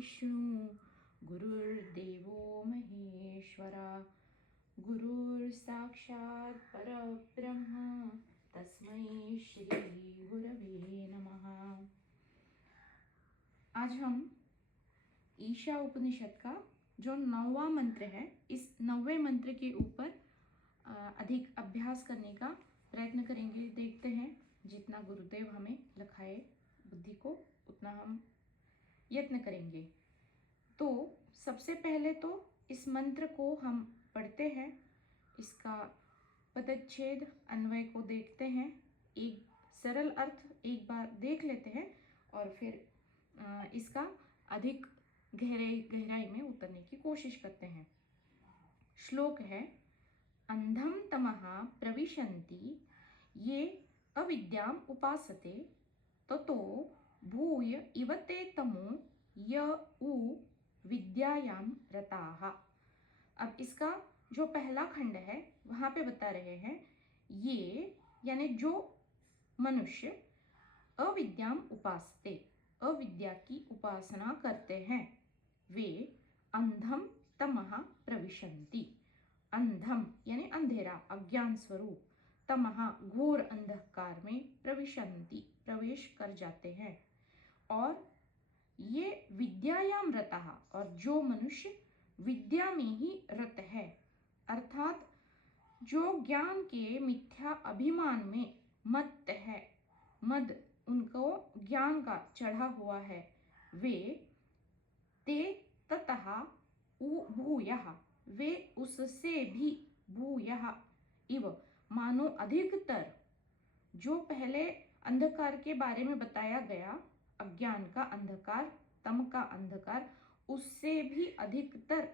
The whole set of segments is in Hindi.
गुरुर्विष्णु गुरुर्देवो महेश्वरा गुरुर्साक्षात् परब्रह्म तस्मै श्री गुरवे नमः। आज हम ईशा उपनिषद का जो 9वां मंत्र है, इस 9वें मंत्र के ऊपर अधिक अभ्यास करने का प्रयत्न करेंगे। देखते हैं जितना गुरुदेव हमें लखाए बुद्धि को उतना हम यत्न करेंगे। तो सबसे पहले तो इस मंत्र को हम पढ़ते हैं, इसका पदच्छेद अन्वय को देखते हैं, एक सरल अर्थ एक बार देख लेते हैं और फिर इसका अधिक गहराई में उतरने की कोशिश करते हैं। श्लोक है, अंधम तमः प्रविशन्ति ये अविद्याम उपासते ततो भूय इव ते तमो य उ विद्यायाम रताः। अब इसका जो पहला खंड है वहां पे बता रहे हैं, ये यानी जो मनुष्य अविद्याम उपासते, अविद्या की उपासना करते हैं, वे अंधम तमः प्रविशन्ति, अंधम यानी अंधेरा अज्ञान स्वरूप, तमः घोर अंधकार में, प्रविशन्ति प्रवेश कर जाते हैं। और ये विद्यायाम रतः, और जो मनुष्य विद्या में ही रत है, अर्थात जो ज्ञान के मिथ्या अभिमान में मत्त है, मद उनको ज्ञान का चढ़ा हुआ है, वे ते ततः भूयः, वे उससे भी भूयः इव मानो अधिकतर, जो पहले अंधकार के बारे में बताया गया, अज्ञान का अंधकार, तम का अंधकार, उससे भी अधिकतर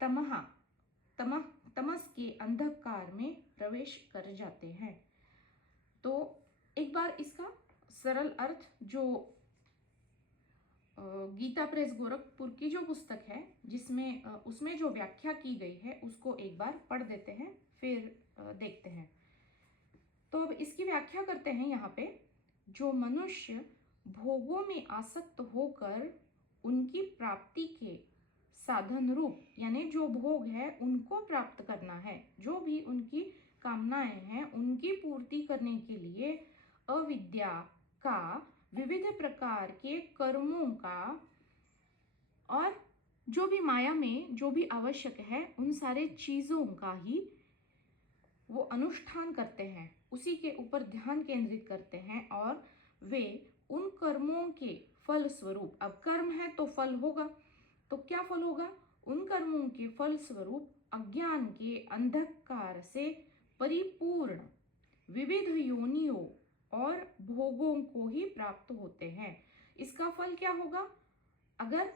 तमस के अंधकार में प्रवेश कर जाते हैं। तो एक बार इसका सरल अर्थ जो गीता प्रेस गोरखपुर की जो पुस्तक है जिसमें उसमें जो व्याख्या की गई है उसको एक बार पढ़ देते हैं, फिर देखते हैं। तो अब इसकी व्याख्या करते हैं। यहाँ पे जो मनुष्य भोगों में आसक्त होकर उनकी प्राप्ति के साधन रूप, यानी जो भोग है उनको प्राप्त करना है, जो भी उनकी कामनाएं हैं उनकी पूर्ति करने के लिए अविद्या का, विविध प्रकार के कर्मों का, और जो भी माया में जो भी आवश्यक है उन सारे चीजों का ही वो अनुष्ठान करते हैं, उसी के ऊपर ध्यान केंद्रित करते हैं, और वे उन कर्मों के फल स्वरूप, अब कर्म है तो फल होगा, तो क्या फल होगा? उन कर्मों के फल स्वरूप अज्ञान के अंधकार से परिपूर्ण विविध योनियों और भोगों को ही प्राप्त होते हैं। इसका फल क्या होगा? अगर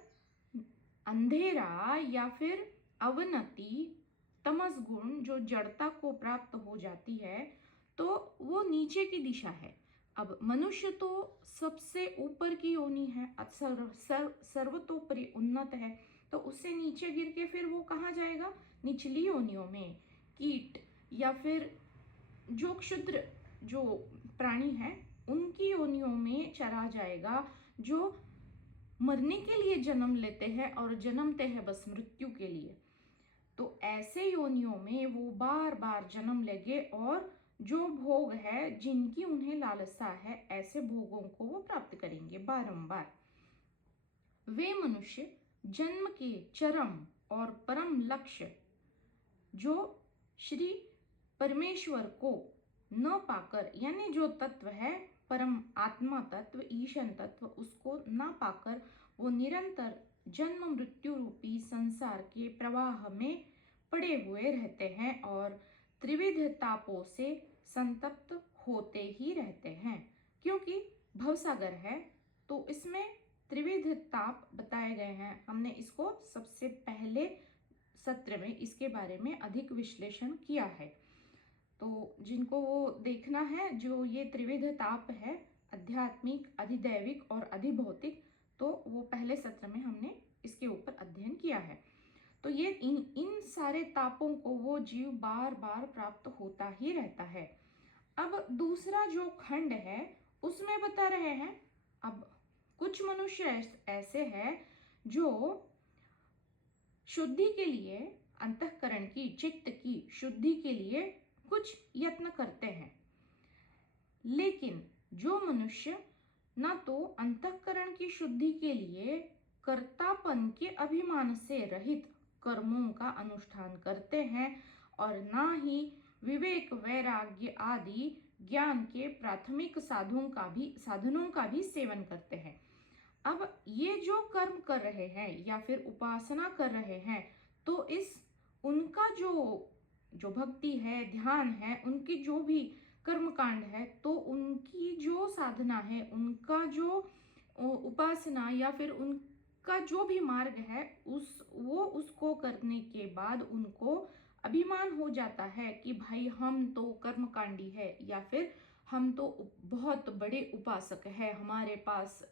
अंधेरा या फिर अवनति, तमस गुण जो जड़ता को प्राप्त हो जाती है, तो वो नीचे की दिशा है। अब मनुष्य तो सबसे ऊपर की योनि है, सर्वतोपरि उन्नत है, तो उससे नीचे गिर के फिर वो कहाँ जाएगा? निचली योनियों में, कीट या फिर जो क्षुद्र जो प्राणी है उनकी योनियों में चला जाएगा, जो मरने के लिए जन्म लेते हैं और जन्मते हैं बस मृत्यु के लिए। तो ऐसे योनियों में वो बार बार जन्म लेंगे और जो भोग है जिनकी उन्हें लालसा है, ऐसे भोगों को वो प्राप्त करेंगे बारंबार। वे मनुष्य जन्म के चरम और परम लक्ष्य जो श्री परमेश्वर को न पाकर, यानी जो तत्व है परम आत्मा तत्व, ईशन तत्व, उसको न पाकर वो निरंतर जन्म मृत्यु रूपी संसार के प्रवाह में पड़े हुए रहते हैं और त्रिविध तापों से संतप्त होते ही रहते हैं। क्योंकि भवसागर है तो इसमें त्रिविध ताप बताए गए हैं। हमने इसको सबसे पहले सत्र में इसके बारे में अधिक विश्लेषण किया है, तो जिनको वो देखना है, जो ये त्रिविध ताप है, आध्यात्मिक, अधिदैविक और अधिभौतिक, तो वो पहले सत्र में हमने इसके ऊपर अध्ययन किया है। तो ये इन सारे तापों को वो जीव बार बार प्राप्त होता ही रहता है। अब दूसरा जो खंड है उसमें बता रहे हैं, अब कुछ मनुष्य ऐसे हैं जो शुद्धि के लिए, अंतःकरण की, चित्त की शुद्धि के लिए कुछ यत्न करते हैं, लेकिन जो मनुष्य न तो अंतःकरण की शुद्धि के लिए कर्तापन के अभिमान से रहित कर्मों का अनुष्ठान करते हैं और न ही विवेक, वैराग्य आदि ज्ञान के प्राथमिक साधनों का भी सेवन करते हैं। अब ये जो कर्म कर रहे हैं या फिर उपासना कर रहे हैं, तो इस उनका जो भक्ति है, ध्यान है, उनकी जो भी कर्म कांड है, तो उनकी जो साधना है, उनका जो उपासना या फिर उनका जो भी मार्ग है, उसको करने के बाद उनको अभिमान हो जाता है कि भाई हम तो कर्मकांडी है, या फिर हम तो बहुत बड़े उपासक है, हमारे पास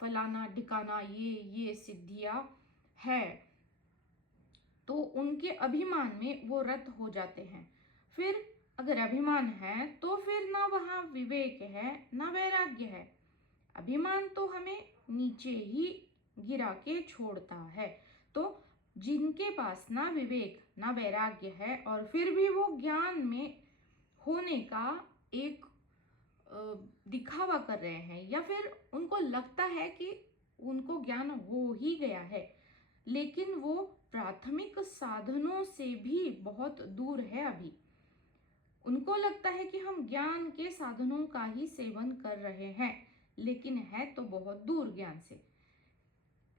फलाना ढिकाना ये सिद्धियां है। तो उनके अभिमान में वो रत हो जाते हैं। फिर अगर अभिमान है तो फिर ना वहाँ विवेक है ना वैराग्य है। अभिमान तो हमें नीचे ही गिरा के छोड़ता है। तो जिनके पास ना विवेक ना वैराग्य है और फिर भी वो ज्ञान में होने का एक दिखावा कर रहे हैं, या फिर उनको लगता है कि उनको ज्ञान हो ही गया है, लेकिन वो प्राथमिक साधनों से भी बहुत दूर है। अभी उनको लगता है कि हम ज्ञान के साधनों का ही सेवन कर रहे हैं, लेकिन है तो बहुत दूर ज्ञान से।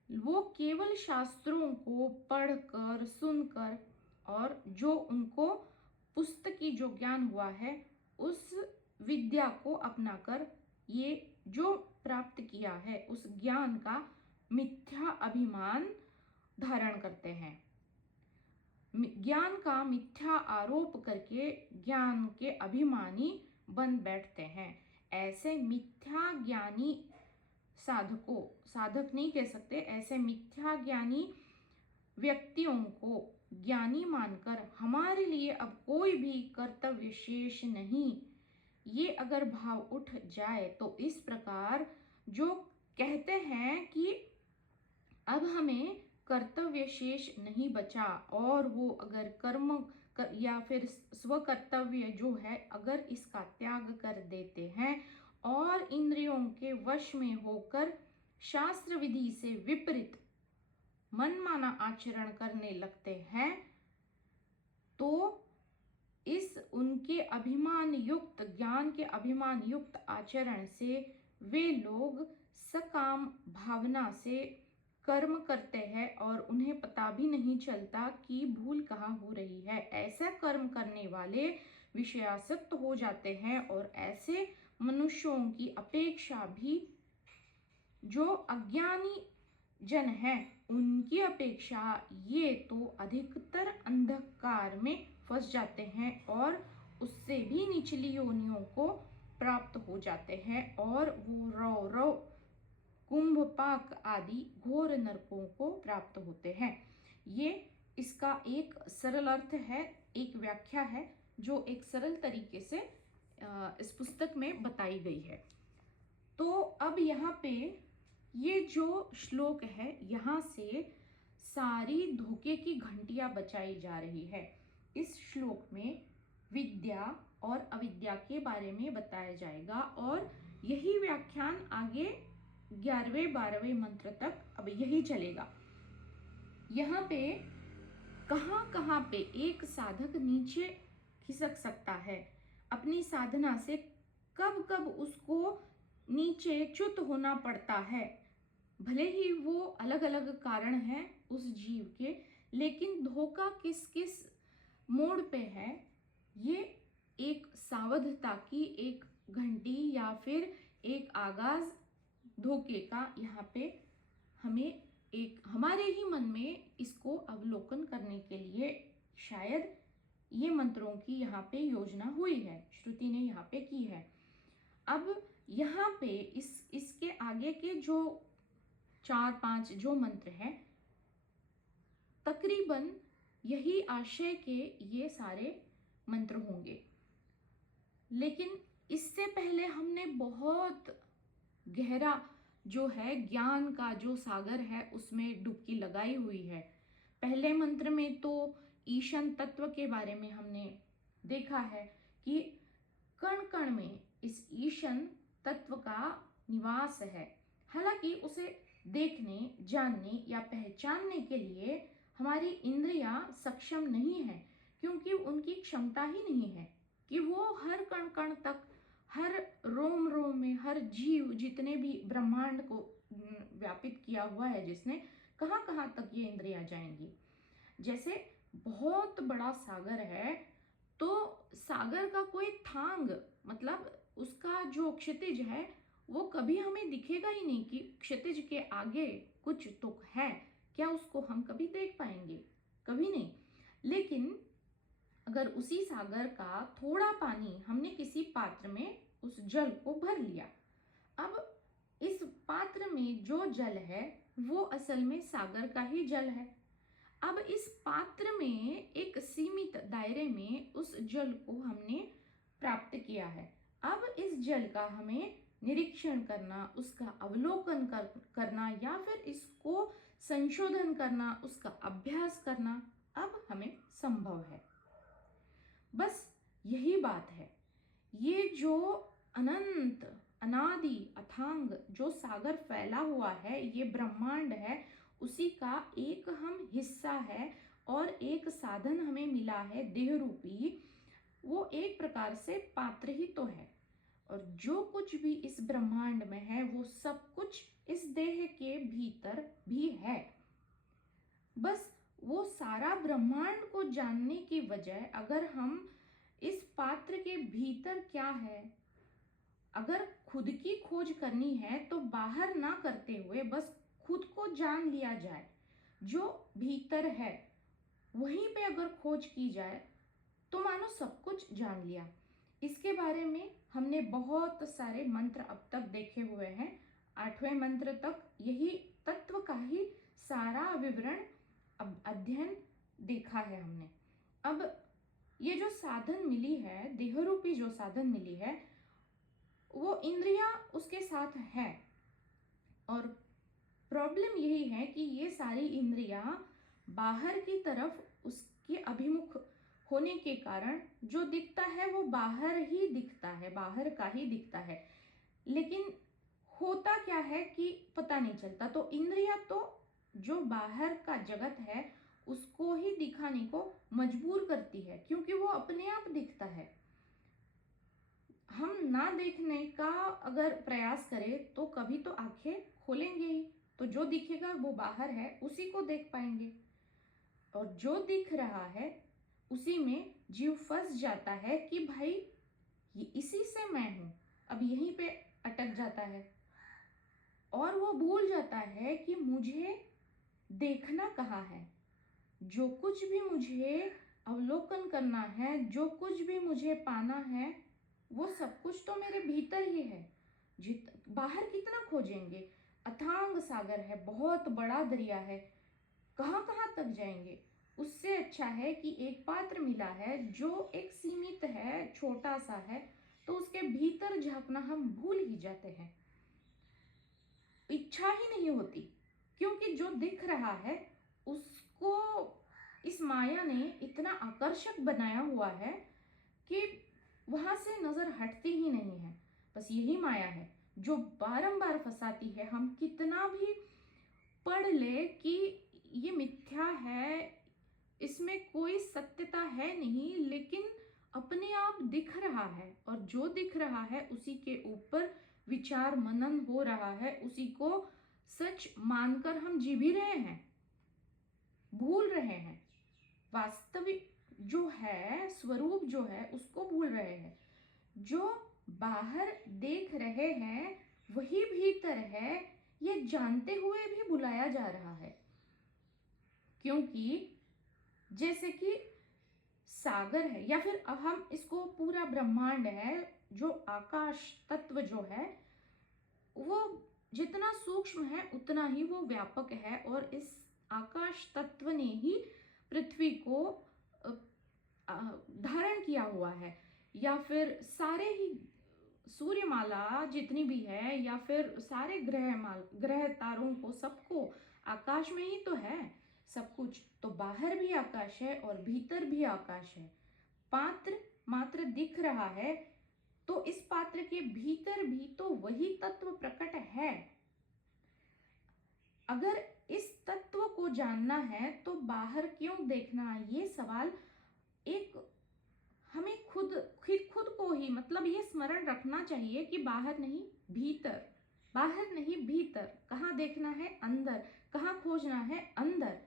वो केवल शास्त्रों को पढ़कर, सुनकर और जो उनको पुस्तकी जो ज्ञान हुआ है, उस विद्या को अपनाकर ये जो प्राप्त किया है उस ज्ञान का मिथ्या अभिमान धारण करते हैं। ज्ञान का मिथ्या आरोप करके ज्ञान के अभिमानी बन बैठते हैं। ऐसे मिथ्या ज्ञानी साधक नहीं कह सकते, ऐसे मिथ्या ज्ञानी व्यक्तियों को ज्ञानी मानकर हमारे लिए अब कोई भी कर्तव्य शेष नहीं, ये अगर भाव उठ जाए तो इस प्रकार जो कहते हैं कि अब हमें कर्तव्य शेष नहीं बचा, और वो अगर या फिर स्व कर्तव्य जो है अगर इसका त्याग कर देते हैं और इंद्रियों के वश में होकर शास्त्र विधि से विपरीत मनमाना आचरण करने लगते हैं, तो इस उनके अभिमान युक्त, ज्ञान के अभिमान युक्त आचरण से वे लोग सकाम भावना से कर्म करते हैं और उन्हें पता भी नहीं चलता कि भूल कहाँ हो रही है। ऐसा कर्म करने वाले विषयासक्त हो जाते हैं, और ऐसे मनुष्यों की अपेक्षा भी जो अज्ञानी जन है उनकी अपेक्षा ये तो अधिकतर अंधकार में फंस जाते हैं और उससे भी निचली योनियों को प्राप्त हो जाते हैं, और वो रौ कुंभपाक आदि घोर नरकों को प्राप्त होते हैं। ये इसका एक सरल अर्थ है, एक व्याख्या है जो एक सरल तरीके से इस पुस्तक में बताई गई है। तो अब यहाँ पे ये जो श्लोक है, यहाँ से सारी धोखे की घंटियां बजाई जा रही है। इस श्लोक में विद्या और अविद्या के बारे में बताया जाएगा, और यही व्याख्यान आगे 11वें 12वें मंत्र तक अब यही चलेगा। यहाँ पे कहाँ पे एक साधक नीचे खिसक सकता है अपनी साधना से, कब कब उसको नीचे च्युत होना पड़ता है, भले ही वो अलग अलग कारण हैं उस जीव के, लेकिन धोखा किस किस मोड़ पे है, ये एक सावधता की एक घंटी या फिर एक आगाज धोखे का यहाँ पे हमें एक हमारे ही मन में इसको अवलोकन करने के लिए शायद ये मंत्रों की यहाँ पे योजना हुई है, श्रुति ने यहाँ पे की है। अब यहाँ पे इसके आगे के जो 4-5 जो मंत्र हैं, तकरीबन यही आशय के ये सारे मंत्र होंगे, लेकिन इससे पहले हमने बहुत गहरा जो है ज्ञान का जो सागर है उसमें डुबकी लगाई हुई है। पहले मंत्र में तो ईशन तत्व के बारे में हमने देखा है कि कण कण में इस ईशन तत्व का निवास है। हालांकि उसे देखने, जानने या पहचानने के लिए हमारी इंद्रियां सक्षम नहीं है, क्योंकि उनकी क्षमता ही नहीं है कि वो हर कण कण तक, हर रोम रोम में, हर जीव जितने भी ब्रह्मांड को व्यापित किया हुआ है जिसने, कहाँ कहाँ तक ये इंद्रियां जाएंगी। जैसे बहुत बड़ा सागर है तो सागर का कोई थांग, मतलब उसका जो क्षितिज है वो कभी हमें दिखेगा ही नहीं कि क्षितिज के आगे कुछ तो है। क्या उसको हम कभी देख पाएंगे? कभी नहीं। लेकिन अगर उसी सागर का थोड़ा पानी हमने किसी पात्र में उस जल को भर लिया, अब इस पात्र में जो जल है वो असल में सागर का ही जल है। अब इस पात्र में एक सीमित दायरे में उस जल को हमने प्राप्त किया है। अब इस जल का हमें निरीक्षण करना, उसका अवलोकन करना या फिर इसको संशोधन करना, उसका अभ्यास करना अब हमें संभव है। बस यही बात है। ये जो अनंत, अनादि, अथांग जो सागर फैला हुआ है, ये ब्रह्मांड है, उसी का एक हम हिस्सा है और एक साधन हमें मिला है देह रूपी, वो एक प्रकार से पात्र ही तो है। और जो कुछ भी इस ब्रह्मांड में है वो सब कुछ इस देह के भीतर भी है। बस वो सारा ब्रह्मांड को जानने की वजह, अगर हम इस पात्र के भीतर क्या है, अगर खुद की खोज करनी है तो बाहर ना करते हुए बस खुद को जान लिया जाए, जो भीतर है वहीं पे अगर खोज की जाए तो मानो सब कुछ जान लिया। इसके बारे में हमने बहुत सारे मंत्र अब तक देखे हुए हैं। 8वें मंत्र तक यही तत्व का ही सारा विवरण, अब अध्ययन देखा है हमने। अब ये जो साधन मिली है, देहरूपी जो साधन मिली है, वो इंद्रियां उसके साथ है। और प्रॉब्लम यही है कि ये सारी इंद्रियां बाहर की तरफ उसके अभिमुख होने के कारण जो दिखता है वो बाहर ही दिखता है, बाहर का ही दिखता है। लेकिन होता क्या है कि पता नहीं चलता। तो इंद्रियां तो जो बाहर का जगत है उसको ही दिखाने को मजबूर करती है, क्योंकि वो अपने आप दिखता है। हम ना देखने का अगर प्रयास करें तो कभी तो आंखें खोलेंगे ही, तो जो दिखेगा वो बाहर है उसी को देख पाएंगे। और जो दिख रहा है उसी में जीव फंस जाता है कि भाई ये इसी से मैं हूं, अब यहीं पे अटक जाता है और वो भूल जाता है कि मुझे देखना कहाँ है। जो कुछ भी मुझे अवलोकन करना है, जो कुछ भी मुझे पाना है, वो सब कुछ तो मेरे भीतर ही है। बाहर कितना खोजेंगे? अथांग सागर है, बहुत बड़ा दरिया है, कहाँ कहाँ तक जाएंगे। उससे अच्छा है कि एक पात्र मिला है जो एक सीमित है, छोटा सा है, तो उसके भीतर झांकना हम भूल ही जाते हैं, इच्छा ही नहीं होती, क्योंकि जो दिख रहा है उसको इस माया ने इतना आकर्षक बनाया हुआ है कि वहां से नजर हटती ही नहीं है। बस यही माया है जो बारंबार फंसाती है। हम कितना भी पढ़ ले कि ये मिथ्या है, इसमें कोई सत्यता है नहीं, लेकिन अपने आप दिख रहा है और जो दिख रहा है उसी के ऊपर विचार मनन हो रहा है, उसी को सच मानकर हम जी भी रहे हैं, भूल रहे हैं। वास्तविक जो है, स्वरूप जो है, उसको भूल रहे हैं। जो बाहर देख रहे हैं वही भीतर है, ये जानते हुए भी भुलाया जा रहा है। क्योंकि जैसे कि सागर है या फिर हम इसको पूरा ब्रह्मांड है, जो आकाश तत्व जो है वो जितना सूक्ष्म है उतना ही वो व्यापक है। और इस आकाश तत्व ने ही पृथ्वी को धारण किया हुआ है, या फिर सारे ही सूर्यमाला जितनी भी है या फिर सारे ग्रह तारों को सबको आकाश में ही तो है सब कुछ। तो बाहर भी आकाश है और भीतर भी आकाश है। पात्र मात्र दिख रहा है, तो इस पात्र के भीतर भी तो वही तत्व प्रकट है। अगर इस तत्व को जानना है तो बाहर क्यों देखना? ये सवाल एक हमें खुद को ही मतलब ये स्मरण रखना चाहिए कि बाहर नहीं भीतर, बाहर नहीं भीतर। कहाँ देखना है? अंदर। कहाँ खोजना है? अंदर।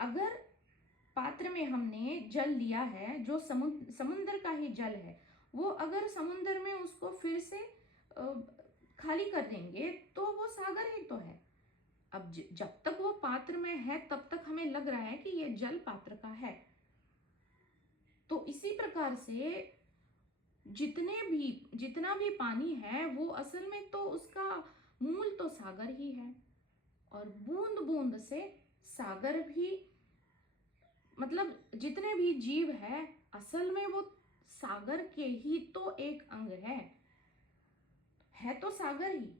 अगर पात्र में हमने जल लिया है जो समुद्र का ही जल है, वो अगर समुद्र में उसको फिर से खाली कर देंगे तो वो सागर ही तो है। अब जब तक वो पात्र में है तब तक हमें लग रहा है कि ये जल पात्र का है। तो इसी प्रकार से जितना भी पानी है वो असल में तो उसका मूल तो सागर ही है। और बूंद बूंद से सागर भी मतलब जितने भी जीव है असल में वो सागर के ही तो एक अंग है तो सागर ही,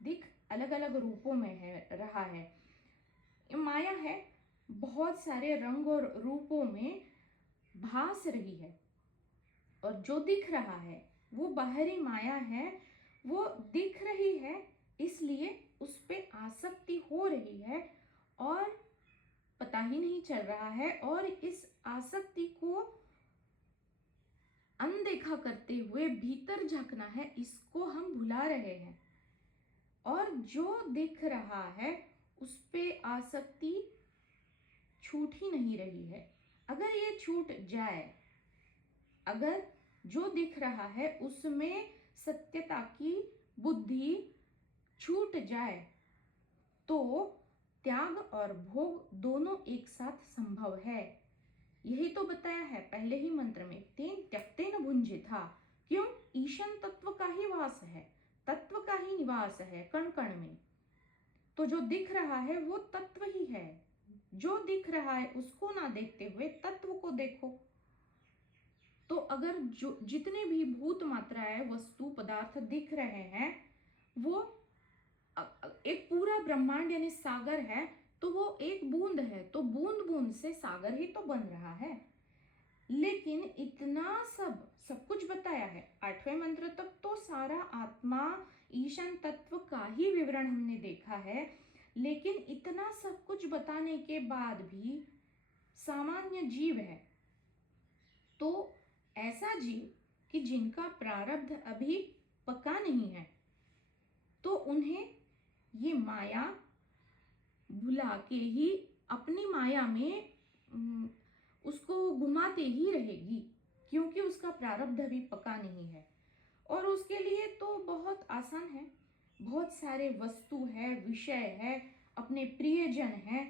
दिख अलग अलग रूपों में है रहा है। माया है, बहुत सारे रंग और रूपों में भास रही है। और जो दिख रहा है वो बाहरी माया है, वो दिख रही है इसलिए उस पे आसक्ति हो रही है और पता ही नहीं चल रहा है। और इस आसक्ति को अनदेखा करते हुए भीतर झांकना है, इसको हम भुला रहे हैं। और जो दिख रहा है उस पे आसक्ति छूट ही नहीं रही है। अगर ये छूट जाए, अगर जो दिख रहा है उसमें सत्यता की बुद्धि छूट जाए तो त्याग और भोग दोनों एक साथ संभव है। यही तो बताया है पहले ही मंत्र में, तेन त्यक्तेन भुंजिता। क्यों? ईशन तत्व का ही वास है, तत्व का ही निवास है कण कण में। तो जो दिख रहा है वो तत्व ही है। जो दिख रहा है उसको ना देखते हुए तत्व को देखो। तो अगर जो जितने भी भूत मात्राएं वस्तु पदार्थ दिख रहे हैं वो एक पूरा ब्रह्मांड यानी सागर है, तो वो एक बूंद है, तो बूंद बूंद से सागर ही तो बन रहा है। लेकिन इतना सब कुछ बताया है, 8वें मंत्र तक तो सारा आत्मा ईशान तत्व का ही विवरण हमने देखा है। लेकिन इतना सब कुछ बताने के बाद भी सामान्य जीव है, तो ऐसा जीव कि जिनका प्रारब्ध अभी पका नहीं है, तो उन्हें ये माया भुला के ही अपनी माया में उसको घुमाते ही रहेगी, क्योंकि उसका प्रारब्ध अभी पका नहीं है। और उसके लिए तो बहुत आसान है, बहुत सारे वस्तु है, विषय है, अपने प्रियजन है,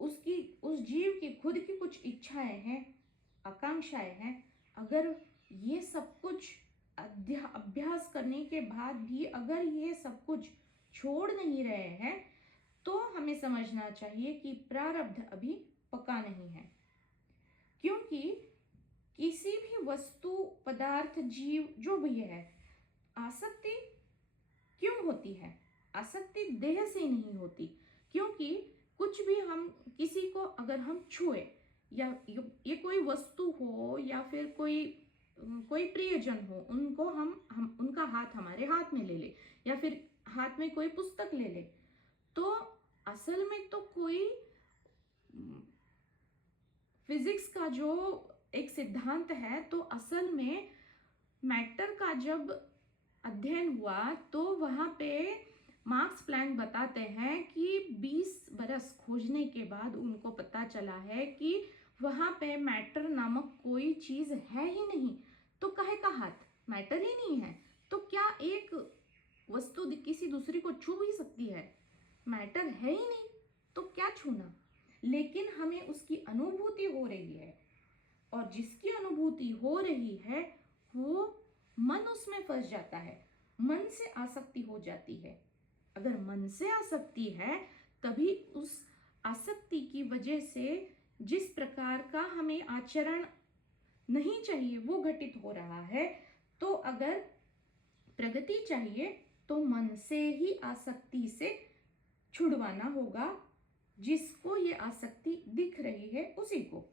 उस जीव की खुद की कुछ इच्छाएं हैं, आकांक्षाएं हैं। अगर ये सब कुछ अभ्यास करने के बाद भी अगर ये सब कुछ छोड़ नहीं रहे हैं तो हमें समझना चाहिए कि प्रारब्ध अभी पका नहीं है। क्योंकि किसी भी वस्तु पदार्थ जीव जो भी है, आसक्ति क्यों होती है? आसक्ति देह से नहीं होती, क्योंकि कुछ भी हम किसी को अगर हम छुए या ये कोई वस्तु हो या फिर कोई प्रियजन हो, उनको हम उनका हाथ हमारे हाथ में ले ले या फिर हाथ में कोई पुस्तक ले ले, तो असल में तो कोई फिजिक्स का जो एक सिद्धांत है, तो असल में मैटर का जब अध्ययन हुआ तो वहां पे मार्क्स प्लैंक बताते हैं कि 20 बरस खोजने के बाद उनको पता चला है कि वहां पे मैटर नामक कोई चीज है ही नहीं। तो काहे का हाथ? मैटर ही नहीं है, तो क्या एक वस्तु किसी दूसरी को छू भी सकती है? मैटर है ही नहीं, तो क्या छूना? लेकिन हमें उसकी अनुभूति हो रही है, और जिसकी अनुभूति हो रही है वो मन उसमें फंस जाता है, मन से आसक्ति हो जाती है। अगर मन से आसक्ति है तभी उस आसक्ति की वजह से जिस प्रकार का हमें आचरण नहीं चाहिए वो घटित हो रहा है। तो अगर प्रगति चाहिए तो मन से ही आसक्ति से छुड़वाना होगा, जिसको ये आसक्ति दिख रही है उसी को।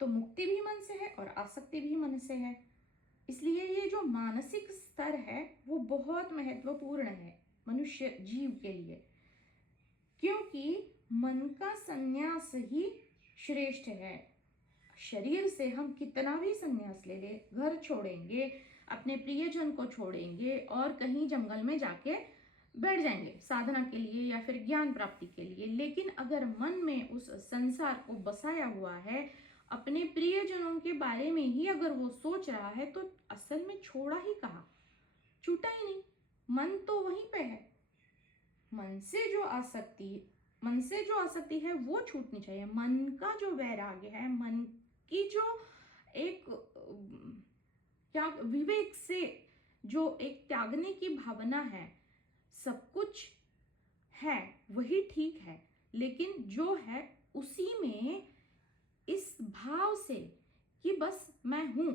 तो मुक्ति भी मन से है और आसक्ति भी मन से है। इसलिए ये जो मानसिक स्तर है वो बहुत महत्वपूर्ण है मनुष्य जीव के लिए, क्योंकि मन का संन्यास ही श्रेष्ठ है। शरीर से हम कितना भी संन्यास ले ले, घर छोड़ेंगे, अपने प्रियजन को छोड़ेंगे और कहीं जंगल में जाके बैठ जाएंगे साधना के लिए या फिर ज्ञान प्राप्ति के लिए, लेकिन अगर मन में उस संसार को बसाया हुआ है, अपने प्रियजनों के बारे में ही अगर वो सोच रहा है, तो असल में छोड़ा ही कहाँ, छूटा ही नहीं, मन तो वहीं पे है। मन से जो आसक्ति है वो छूटनी चाहिए। मन का जो वैराग्य है, मन की जो एक क्या विवेक से जो एक त्यागने की भावना है, सब कुछ है वही ठीक है, लेकिन जो है उसी में इस भाव से कि बस मैं हूं,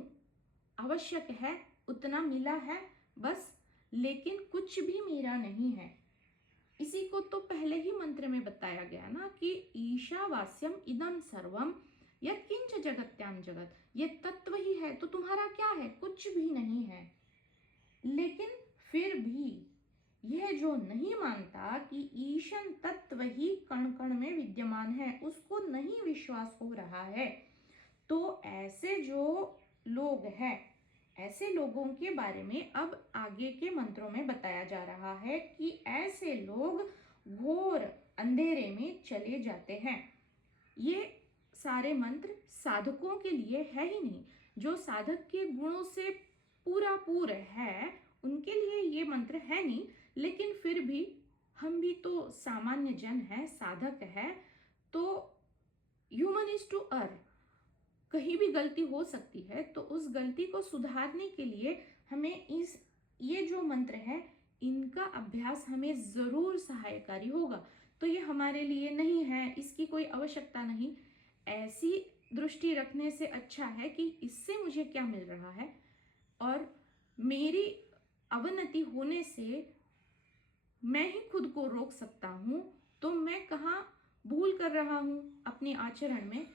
आवश्यक है उतना मिला है बस, लेकिन कुछ भी मेरा नहीं है। इसी को तो पहले ही मंत्र में बताया गया ना कि ईशावास्यम इदम सर्वम यत्किंच जगत्याम जगत, ये तत्व ही है तो तुम्हारा क्या है, कुछ भी नहीं है। लेकिन फिर भी यह जो नहीं मानता कि ईशन तत्व ही कण कण में विद्यमान है, उसको नहीं विश्वास हो रहा है, तो ऐसे जो लोग हैं, ऐसे लोगों के बारे में अब आगे के मंत्रों में बताया जा रहा है कि ऐसे लोग घोर अंधेरे में चले जाते हैं। ये सारे मंत्र साधकों के लिए है ही नहीं, जो साधक के गुणों से पूरा पूरा है उनके लिए ये मंत्र है नहीं, लेकिन फिर भी हम भी तो सामान्य जन है, साधक है, तो ह्यूमन इज टू अर्न, कहीं भी गलती हो सकती है, तो उस गलती को सुधारने के लिए हमें ये जो मंत्र है इनका अभ्यास हमें जरूर सहायकारी होगा। तो ये हमारे लिए नहीं है, इसकी कोई आवश्यकता नहीं, ऐसी दृष्टि रखने से अच्छा है कि इससे मुझे क्या मिल रहा है और मेरी अवनति होने से मैं ही खुद को रोक सकता हूँ, तो मैं कहाँ भूल कर रहा हूँ अपने आचरण में,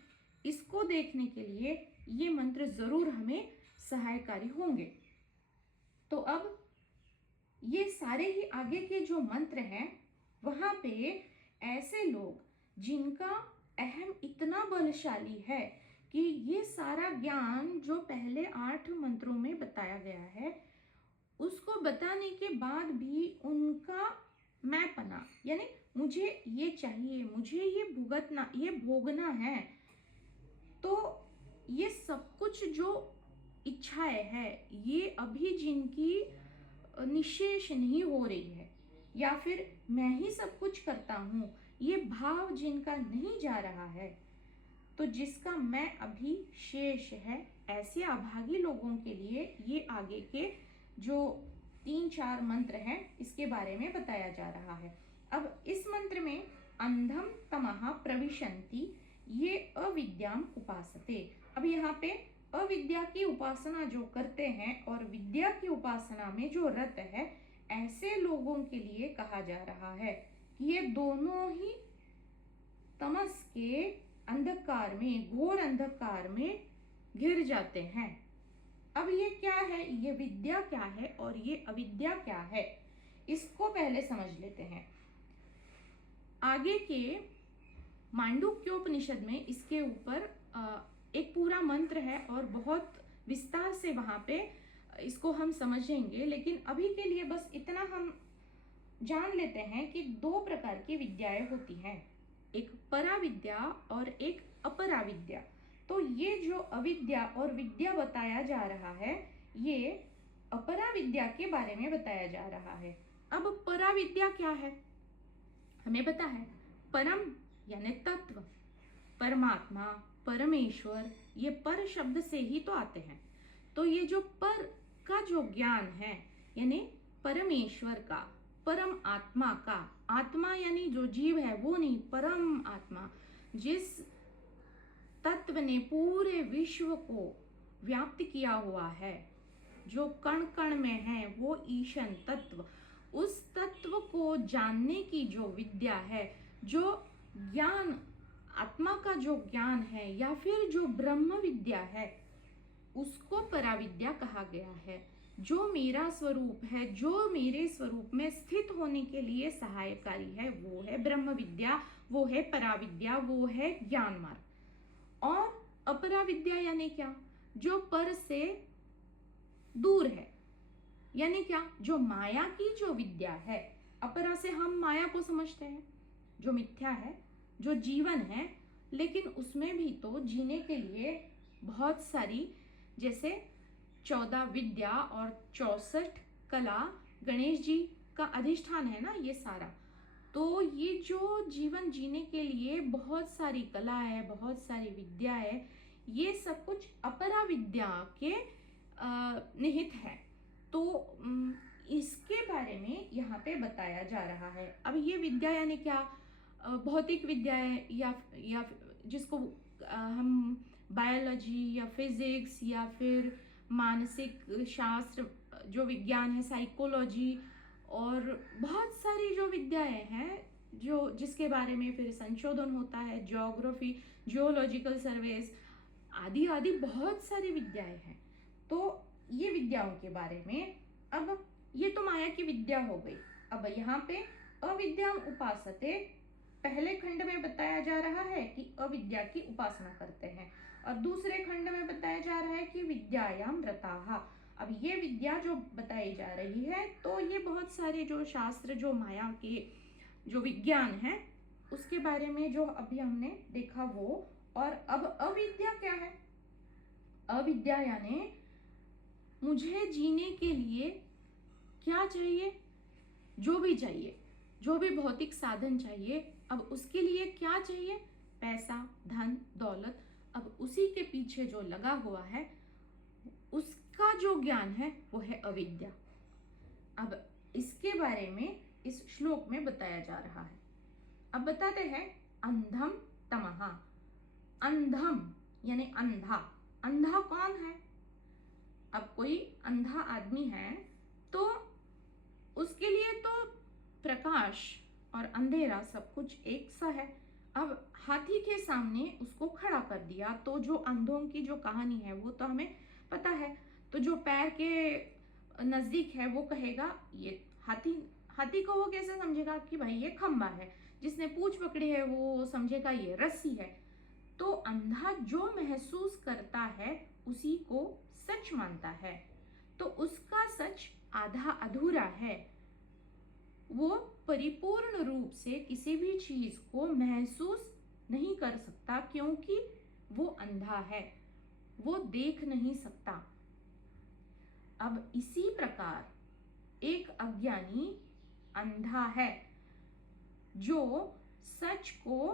इसको देखने के लिए ये मंत्र जरूर हमें सहायकारी होंगे। तो अब ये सारे ही आगे के जो मंत्र हैं वहां पे ऐसे लोग जिनका अहम इतना बलशाली है कि ये सारा ज्ञान जो पहले 8 मंत्रों में बताया गया है उसको बताने के बाद भी उनका मैंपना, यानी मुझे ये चाहिए, मुझे ये भुगतना, ये भोगना है, तो ये सब कुछ जो इच्छाएं है ये अभी जिनकी निशेष नहीं हो रही है, या फिर मैं ही सब कुछ करता हूँ, ये भाव जिनका नहीं जा रहा है, तो जिसका मैं अभी शेष है, ऐसे अभागी लोगों के लिए ये आगे के जो 3-4 मंत्र हैं इसके बारे में बताया जा रहा है। अब इस मंत्र में अंधम तमः प्रविशन्ति ये अविद्याम उपासते। अब यहाँ पे अविद्या की उपासना जो करते हैं और विद्या की उपासना में जो रत है, ऐसे लोगों के लिए कहा जा रहा है कि ये दोनों ही तमस के अंधकार में, घोर अंधकार में घिर जाते हैं। अब ये क्या है, ये विद्या क्या है और ये अविद्या क्या है, इसको पहले समझ लेते हैं। आगे के मांडूक्योपनिषद में इसके ऊपर एक पूरा मंत्र है और बहुत विस्तार से वहां पे इसको हम समझेंगे, लेकिन अभी के लिए बस इतना हम जान लेते हैं कि 2 प्रकार की विद्याएं होती हैं, एक पराविद्या और एक अपराविद्या। तो ये जो अविद्या और विद्या बताया जा रहा है ये अपराविद्या के बारे में बताया जा रहा है। अब पराविद्या क्या है, हमें पता है, परम यानी तत्व, परमात्मा, परमेश्वर, ये पर शब्द से ही तो आते हैं। तो ये जो पर का जो ज्ञान है, यानी परमेश्वर का, परम आत्मा का, आत्मा यानी जो जीव है वो नहीं, परम आत्मा, जिस तत्व ने पूरे विश्व को व्याप्त किया हुआ है, जो कण कण में है, वो ईशन तत्व, उस तत्व को जानने की जो विद्या है, जो ज्ञान, आत्मा का जो ज्ञान है या फिर जो ब्रह्म विद्या है, उसको पराविद्या कहा गया है। जो मेरा स्वरूप है, जो मेरे स्वरूप में स्थित होने के लिए सहायकारी है, वो है ब्रह्म विद्या, वो है पराविद्या, वो है ज्ञान मार्ग। और अपरा विद्या यानी क्या? जो पर से दूर है, यानी क्या? जो माया की जो विद्या है। अपरा से हम माया को समझते हैं, जो मिथ्या है, जो जीवन है, लेकिन उसमें भी तो जीने के लिए बहुत सारी, जैसे 14 विद्या और 64 कला, गणेश जी का अधिष्ठान है ना ये सारा। तो ये जो जीवन जीने के लिए बहुत सारी कला है, बहुत सारी विद्या है, ये सब कुछ अपरा विद्या के निहित है। तो इसके बारे में यहाँ पे बताया जा रहा है। अब ये विद्या यानी क्या? भौतिक विद्या है, या जिसको हम बायोलॉजी या फिजिक्स या फिर मानसिक शास्त्र जो विज्ञान है, साइकोलॉजी, और बहुत सारी जो विद्याएं हैं जो जिसके बारे में फिर संशोधन होता है, ज्योग्राफी, जियोलॉजिकल सर्वेस आदि आदि बहुत सारी विद्याएं हैं। तो ये विद्याओं के बारे में, अब ये तो माया की विद्या हो गई। अब यहाँ पे अविद्या उपासते पहले खंड में बताया जा रहा है कि अविद्या की उपासना करते हैं, और दूसरे खंड में बताया जा रहा है कि विद्यायाम रताः। अब ये विद्या जो बताई जा रही है, तो ये बहुत सारे जो शास्त्र, जो माया के जो विज्ञान है, उसके बारे में जो अभी हमने देखा वो। और अब अविद्या क्या है? अविद्या यानी मुझे जीने के लिए क्या चाहिए? जो भी चाहिए, जो भी भौतिक साधन चाहिए, अब उसके लिए क्या चाहिए? पैसा, धन, दौलत। अब उसी के पीछे जो लगा हुआ है, उसका जो ज्ञान है वो है अविद्या। अब इसके बारे में इस श्लोक में बताया जा रहा है। अब बताते हैं अंधम तमः। अंधम यानी अंधा। अंधा कौन है? अब कोई अंधा आदमी है तो उसके लिए तो प्रकाश और अंधेरा सब कुछ एक सा है। अब हाथी के सामने उसको खड़ा कर दिया, तो जो अंधों की जो कहानी है वो तो हमें पता है। तो जो पैर के नजदीक है वो कहेगा ये हाथी। हाथी को वो कैसे समझेगा कि भाई ये खंबा है? जिसने पूंछ पकड़ी है वो समझेगा ये रस्सी है। तो अंधा जो महसूस करता है उसी को सच मानता है। तो उसका सच आधा अधूरा है, वो परिपूर्ण रूप से किसी भी चीज को महसूस नहीं कर सकता, क्योंकि वो अंधा है, वो देख नहीं सकता। अब इसी प्रकार एक अज्ञानी अंधा है जो सच को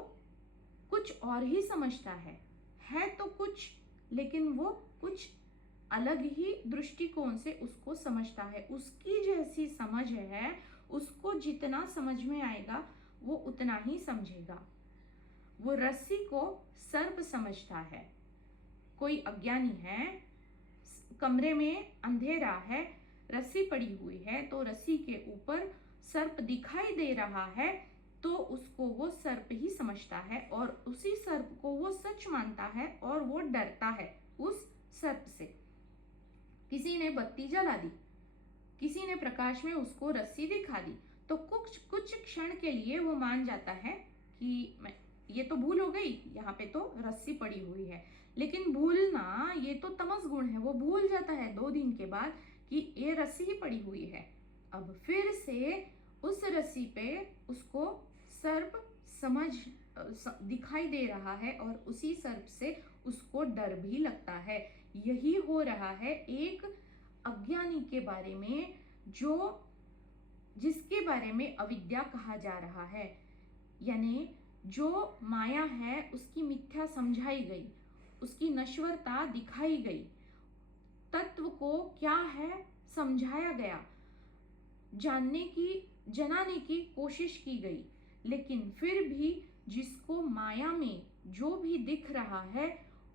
कुछ और ही समझता है तो कुछ, लेकिन वो कुछ अलग ही दृष्टिकोण से उसको समझता है। उसकी जैसी समझ है, उसको जितना समझ में आएगा वो उतना ही समझेगा। वो रस्सी को सर्प समझता है। कोई अज्ञानी है, कमरे में अंधेरा है, रस्सी पड़ी हुई है, तो रस्सी के ऊपर सर्प दिखाई दे रहा है, तो उसको वो सर्प ही समझता है और उसी सर्प को वो सच मानता है और वो डरता है उस सर्प से। किसी ने बत्ती जला दी, किसी ने प्रकाश में उसको रस्सी दिखा दी, तो कुछ क्षण के लिए वो मान जाता है कि ये तो भूल हो गई, यहाँ पे तो रस्सी पड़ी हुई है। लेकिन भूलना ये तो तमस गुण है, वो भूल जाता है 2 दिन के बाद कि ये रस्सी ही पड़ी हुई है। अब फिर से उस रस्सी पे उसको सर्प दिखाई दे रहा है और उसी सर्प से उसको डर भी लगता है। यही हो रहा है एक अज्ञानी के बारे में, जिसके बारे में अविद्या कहा जा रहा है। यानी जो माया है उसकी मिथ्या समझाई गई, उसकी नश्वरता दिखाई गई, तत्व को क्या है समझाया गया, जनाने की कोशिश की गई, लेकिन फिर भी जिसको माया में जो भी दिख रहा है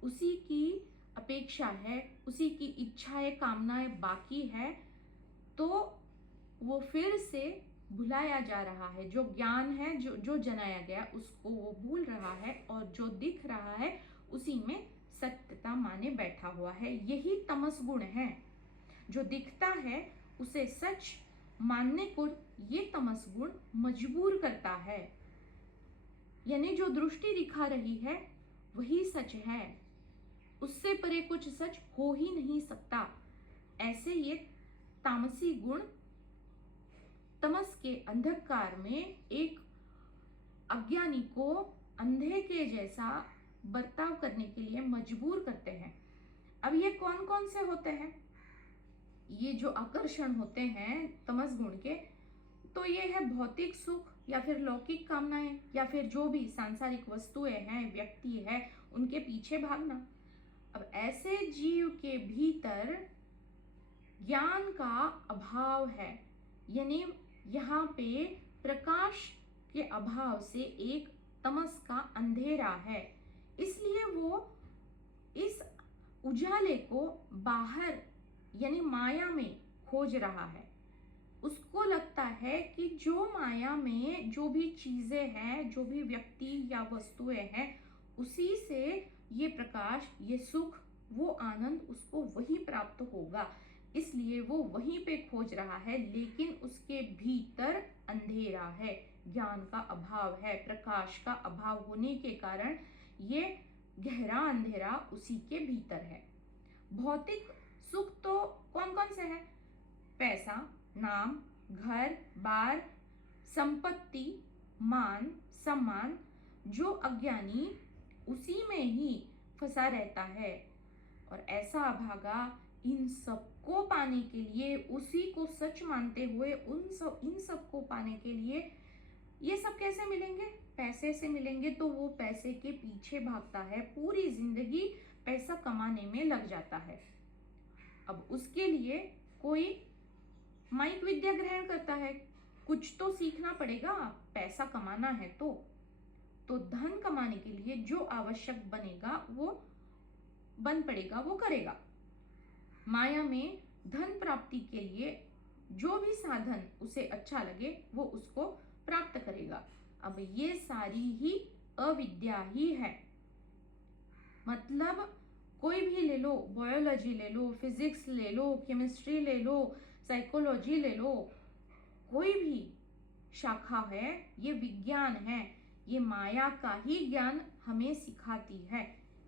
उसी की अपेक्षा है, उसी की इच्छाएं कामनाएं बाकी है, तो वो फिर से भुलाया जा रहा है। जो ज्ञान है, जो जो जनाया गया, उसको वो भूल रहा है, और जो दिख रहा है उसी में सत्यता माने बैठा हुआ है। यही तमस गुण है। जो दिखता है उसे सच मानने को ये तमस गुण मजबूर करता है। यानी जो दृष्टि दिखा रही है वही सच है, उससे परे कुछ सच हो ही नहीं सकता। ऐसे ये तामसी गुण तमस के अंधकार में एक अज्ञानी को अंधे के जैसा बर्ताव करने के लिए मजबूर करते हैं। अब ये कौन कौन से होते हैं? ये जो आकर्षण होते हैं तमस गुण के, तो ये है भौतिक सुख, या फिर लौकिक कामनाएं, या फिर जो भी सांसारिक वस्तुएं हैं, व्यक्ति है, उनके पीछे भागना। अब ऐसे जीव के भीतर ज्ञान का अभाव है, यानी यहाँ पे प्रकाश के अभाव से एक तमस का अंधेरा है। इसलिए वो इस उजाले को बाहर यानी माया में खोज रहा है। उसको लगता है कि जो माया में जो भी चीजें हैं, जो भी व्यक्ति या वस्तुएं हैं, उसी से ये प्रकाश, ये सुख, वो आनंद उसको वही प्राप्त होगा। इसलिए वो वहीं पे खोज रहा है, लेकिन उसके भीतर अंधेरा है, ज्ञान का अभाव है, प्रकाश का अभाव होने के कारण ये गहरा अंधेरा उसी के भीतर है। भौतिक सुख तो कौन कौन से हैं? पैसा, नाम, घर बार, संपत्ति, मान, सम्मान। जो अज्ञानी उसी में ही फंसा रहता है, और ऐसा अभागा इन सबको पाने के लिए, उसी को सच मानते हुए इन सब को पाने के लिए, ये सब कैसे मिलेंगे? पैसे से मिलेंगे। तो वो पैसे के पीछे भागता है, पूरी जिंदगी पैसा कमाने में लग जाता है। अब उसके लिए कोई माइक विद्या ग्रहण करता है, कुछ तो सीखना पड़ेगा, पैसा कमाना है तो धन कमाने के लिए जो आवश्यक बनेगा वो बन पड़ेगा, वो करेगा। माया में धन प्राप्ति के लिए जो भी साधन उसे अच्छा लगे वो उसको प्राप्त करेगा। अब ये सारी ही अविद्या ही है। मतलब कोई भी ले लो, बायोलॉजी ले लो, फिजिक्स ले लो, केमिस्ट्री ले लो, साइकोलॉजी ले लो, कोई भी शाखा है, ये विज्ञान है, ये माया का ही ज्ञान हमें सिखाती है।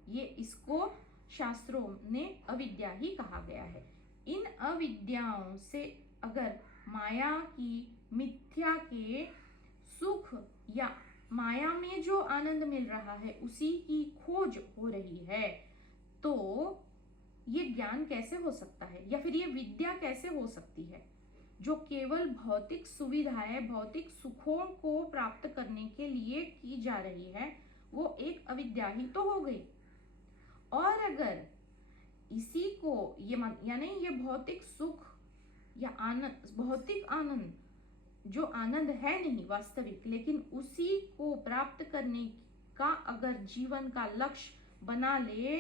ये इसको शास्त्रों ने अविद्या ही कहा गया है। इन अविद्याओं से अगर माया की मिथ्या के सुख या माया में जो आनंद मिल रहा है उसी की खोज हो रही है, तो ये ज्ञान कैसे हो सकता है, या फिर ये विद्या कैसे हो सकती है? जो केवल भौतिक सुविधाएं, भौतिक सुखों को प्राप्त करने के लिए की जा रही है, वो एक अविद्या ही तो हो गई। और अगर इसी को यानी ये भौतिक सुख या आनंद, भौतिक आनंद जो आनंद है नहीं वास्तविक, लेकिन उसी को प्राप्त करने का अगर जीवन का लक्ष्य बना ले,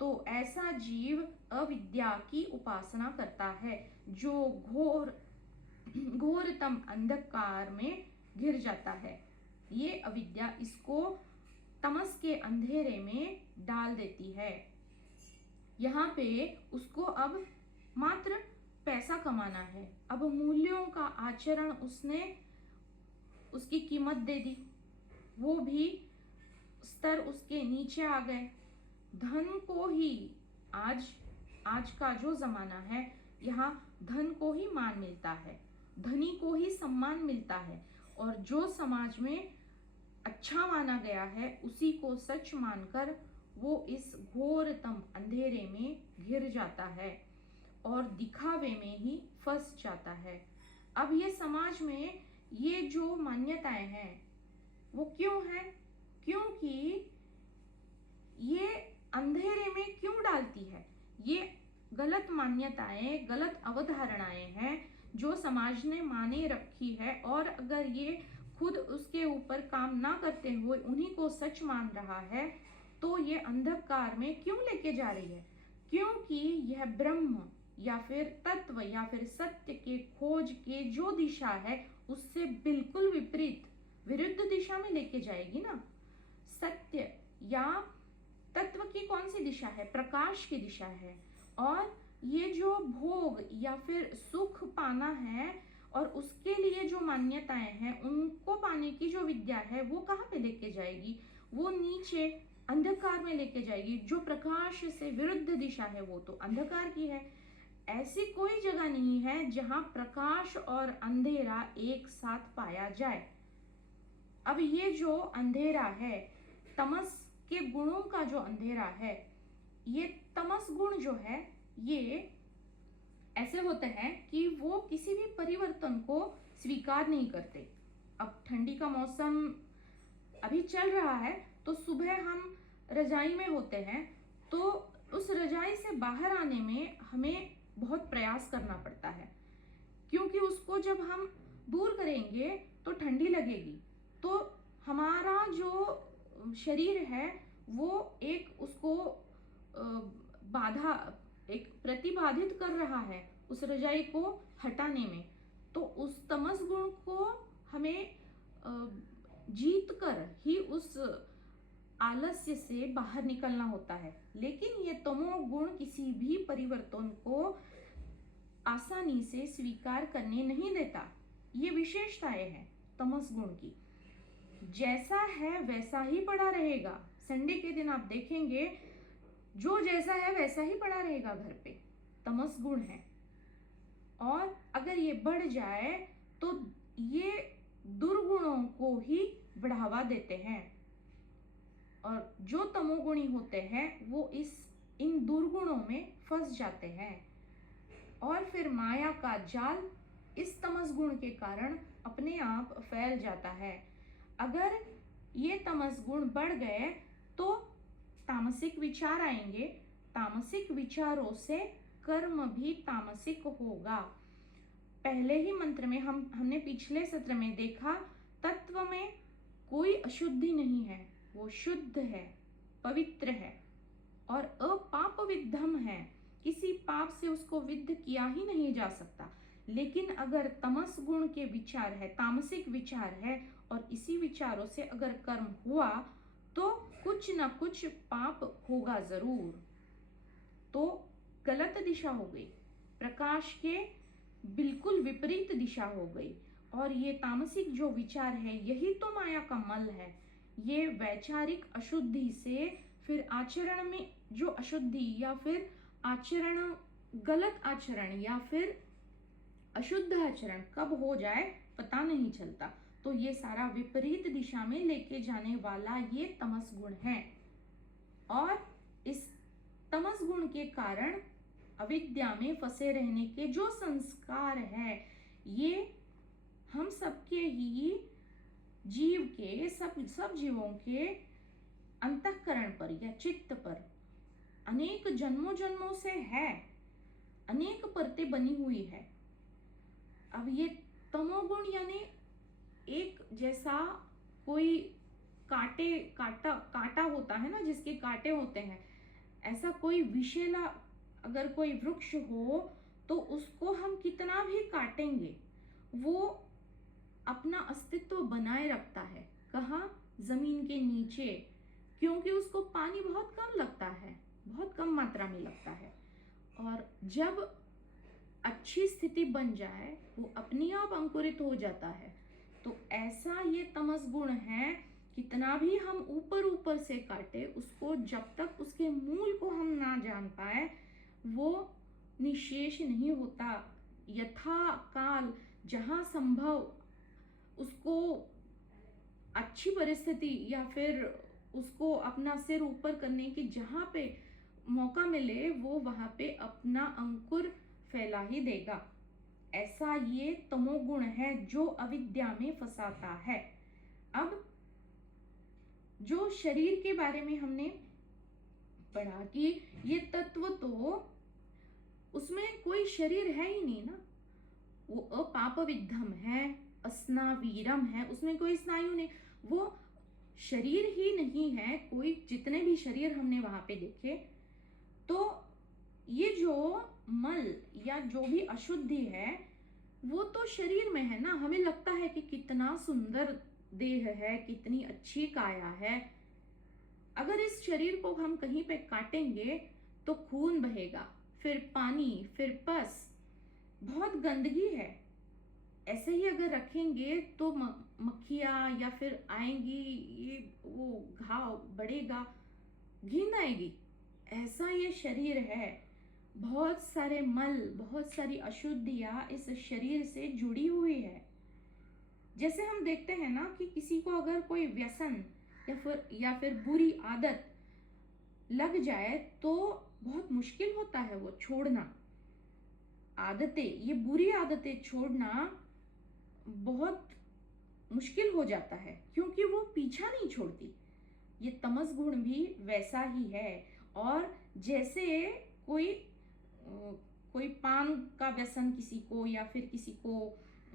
तो ऐसा जीव अविद्या की उपासना करता है, जो घोरतम अंधकार में घिर जाता है। ये अविद्या इसको तमस के अंधेरे में डाल देती है। यहाँ पे उसको अब मात्र पैसा कमाना है। अब मूल्यों का आचरण उसने उसकी कीमत दे दी, वो भी स्तर उसके नीचे आ गए। धन को ही आज का जो जमाना है, यहाँ धन को ही मान मिलता है, धनी को ही सम्मान मिलता है, और जो समाज में अच्छा माना गया है उसी को सच मानकर वो इस घोरतम अंधेरे में घिर जाता है और दिखावे में ही फंस जाता है। अब ये समाज में ये जो मान्यताएं हैं वो क्यों हैं? क्योंकि ये अंधेरे में क्यों डालती है? ये गलत मान्यताएं, गलत अवधारणाएं हैं जो समाज ने माने रखी है, और अगर ये खुद उसके ऊपर काम ना करते हुए उन्हीं को सच मान रहा है, तो ये अंधकार में क्यों लेके जा रही है? क्योंकि यह ब्रह्म या फिर तत्व या फिर सत्य के खोज के जो दिशा है उससे बिल्कुल विपरीत विरुद्ध दिशा में लेके जाएगी ना। सत्य या तत्व की कौन सी दिशा है? प्रकाश की दिशा है। और ये जो भोग या फिर सुख पाना है और उसके लिए जो मान्यताएं हैं उनको पाने की जो विद्या है वो कहाँ पे लेके जाएगी? वो नीचे अंधकार में लेके जाएगी। जो प्रकाश से विरुद्ध दिशा है वो तो अंधकार की है। ऐसी कोई जगह नहीं है जहां प्रकाश और अंधेरा एक साथ पाया जाए। अब ये जो अंधेरा है, तमस के गुणों का जो अंधेरा है, ये तमस गुण जो है ये ऐसे होते हैं कि वो किसी भी परिवर्तन को स्वीकार नहीं करते। अब ठंडी का मौसम अभी चल रहा है तो सुबह हम रजाई में होते हैं तो उस रजाई से बाहर आने में हमें बहुत प्रयास करना पड़ता है, क्योंकि उसको जब हम दूर करेंगे तो ठंडी लगेगी। तो हमारा जो शरीर है वो एक उसको बाधा एक प्रतिबाधित कर रहा है उस रजाई को हटाने में। तो उस तमस गुण को हमें जीत कर ही उस आलस्य से बाहर निकलना होता है। लेकिन ये तमो गुण किसी भी परिवर्तन को आसानी से स्वीकार करने नहीं देता। ये विशेषताएं हैं तमस गुण की। जैसा है वैसा ही पड़ा रहेगा। संडे के दिन आप देखेंगे जो जैसा है वैसा ही पड़ा रहेगा घर पे, तमस गुण है। और अगर ये बढ़ जाए तो ये दुर्गुणों को ही बढ़ावा देते हैं। और जो तमोगुणी होते हैं वो इन दुर्गुणों में फंस जाते हैं और फिर माया का जाल इस तमस गुण के कारण अपने आप फैल जाता है। अगर ये तमस गुण बढ़ गए तो तामसिक विचार आएंगे। तामसिक विचारों से कर्म भी तामसिक होगा। पहले ही मंत्र में हमने पिछले सत्र में देखा, तत्व में कोई अशुद्धि नहीं है, वो शुद्ध है, पवित्र है और अपाप विद्धम है। किसी पाप से उसको विद्ध किया ही नहीं जा सकता। लेकिन अगर तमस गुण के विचार है, तामसिक विचार है और इसी विचारों से अगर कर्म हुआ तो कुछ ना कुछ पाप होगा जरूर। तो गलत दिशा हो गई, प्रकाश के बिल्कुल विपरीत दिशा हो गई। और ये तामसिक जो विचार है यही तो माया का मल है। ये वैचारिक अशुद्धि से फिर आचरण में जो अशुद्धि या फिर आचरण, गलत आचरण या फिर अशुद्ध आचरण कब हो जाए पता नहीं चलता। तो ये सारा विपरीत दिशा में लेके जाने वाला ये तमस गुण है। और इस तमस गुण के कारण अविद्या में फंसे रहने के जो संस्कार है ये हम सबके ही जीव के सब जीवों के अंतःकरण पर या चित्त पर अनेक जन्मों जन्मों से है, अनेक परतें बनी हुई है। अब ये तमोगुण यानी एक जैसा कोई काटा होता है ना, जिसके कांटे होते हैं, ऐसा कोई विषैला अगर कोई वृक्ष हो तो उसको हम कितना भी काटेंगे वो अपना अस्तित्व बनाए रखता है। कहाँ? जमीन के नीचे, क्योंकि उसको पानी बहुत कम लगता है, बहुत कम मात्रा में लगता है। और जब अच्छी स्थिति बन जाए वो अपने आप अंकुरित हो जाता है। तो ऐसा ये तमस गुण है, कितना भी हम ऊपर ऊपर से काटे उसको, जब तक उसके मूल को हम ना जान पाए वो निशेष नहीं होता। यथा काल जहाँ संभव उसको अच्छी परिस्थिति या फिर उसको अपना सिर ऊपर करने की जहाँ पे मौका मिले वो वहाँ पे अपना अंकुर फैला ही देगा। ऐसा ये तमोगुण है जो अविद्या में फंसाता है। अब जो शरीर के बारे में हमने पढ़ा कि ये तत्व तो उसमें कोई शरीर है ही नहीं ना, वो अपाप विद्धम है, अस्नावीरम है, उसमें कोई स्नायु नहीं, वो शरीर ही नहीं है कोई। जितने भी शरीर हमने वहां पे देखे तो ये जो मल या जो भी अशुद्धि है वो तो शरीर में है ना। हमें लगता है कि कितना सुंदर देह है, कितनी अच्छी काया है। अगर इस शरीर को हम कहीं पे काटेंगे तो खून बहेगा, फिर पानी, फिर पस, बहुत गंदगी है। ऐसे ही अगर रखेंगे तो मक्खियाँ या फिर आएंगी, ये वो घाव बढ़ेगा, घिन आएगी। ऐसा ये शरीर है। बहुत सारे मल, बहुत सारी अशुद्धियाँ इस शरीर से जुड़ी हुई है। जैसे हम देखते हैं ना कि किसी को अगर कोई व्यसन या फिर बुरी आदत लग जाए तो बहुत मुश्किल होता है वो छोड़ना। आदतें, ये बुरी आदतें छोड़ना बहुत मुश्किल हो जाता है क्योंकि वो पीछा नहीं छोड़ती। ये तमस गुण भी वैसा ही है। और जैसे कोई कोई पान का व्यसन किसी को या फिर किसी को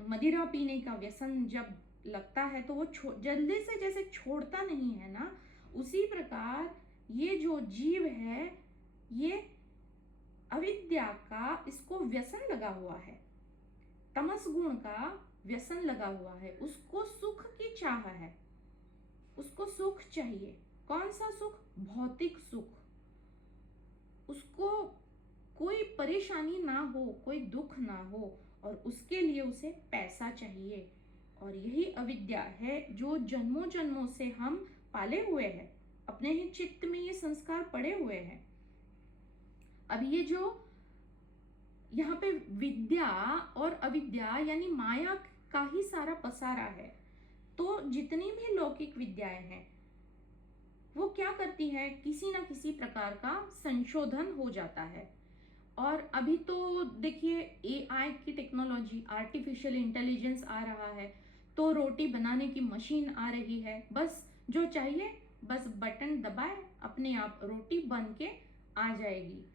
मदिरा पीने का व्यसन जब लगता है तो वो जल्दी से जैसे छोड़ता नहीं है ना, उसी प्रकार ये जो जीव है, ये अविद्या का इसको व्यसन लगा हुआ है, तमस गुण का व्यसन लगा हुआ है। उसको सुख की चाह है, उसको सुख चाहिए। कौन सा सुख? भौतिक सुख। उसको कोई परेशानी ना हो, कोई दुख ना हो, और उसके लिए उसे पैसा चाहिए। और यही अविद्या है जो जन्मों जन्मों से हम पाले हुए हैं, अपने ही चित्त में ये संस्कार पड़े हुए हैं। अब ये जो यहाँ पे विद्या और अविद्या यानी माया का ही सारा पसारा है। तो जितनी भी लौकिक विद्याएं हैं वो क्या करती है, किसी ना किसी प्रकार का संशोधन हो जाता है। और अभी तो देखिए एआई की टेक्नोलॉजी, आर्टिफिशियल इंटेलिजेंस आ रहा है, तो रोटी बनाने की मशीन आ रही है। बस जो चाहिए बस बटन दबाए, अपने आप रोटी बन के आ जाएगी।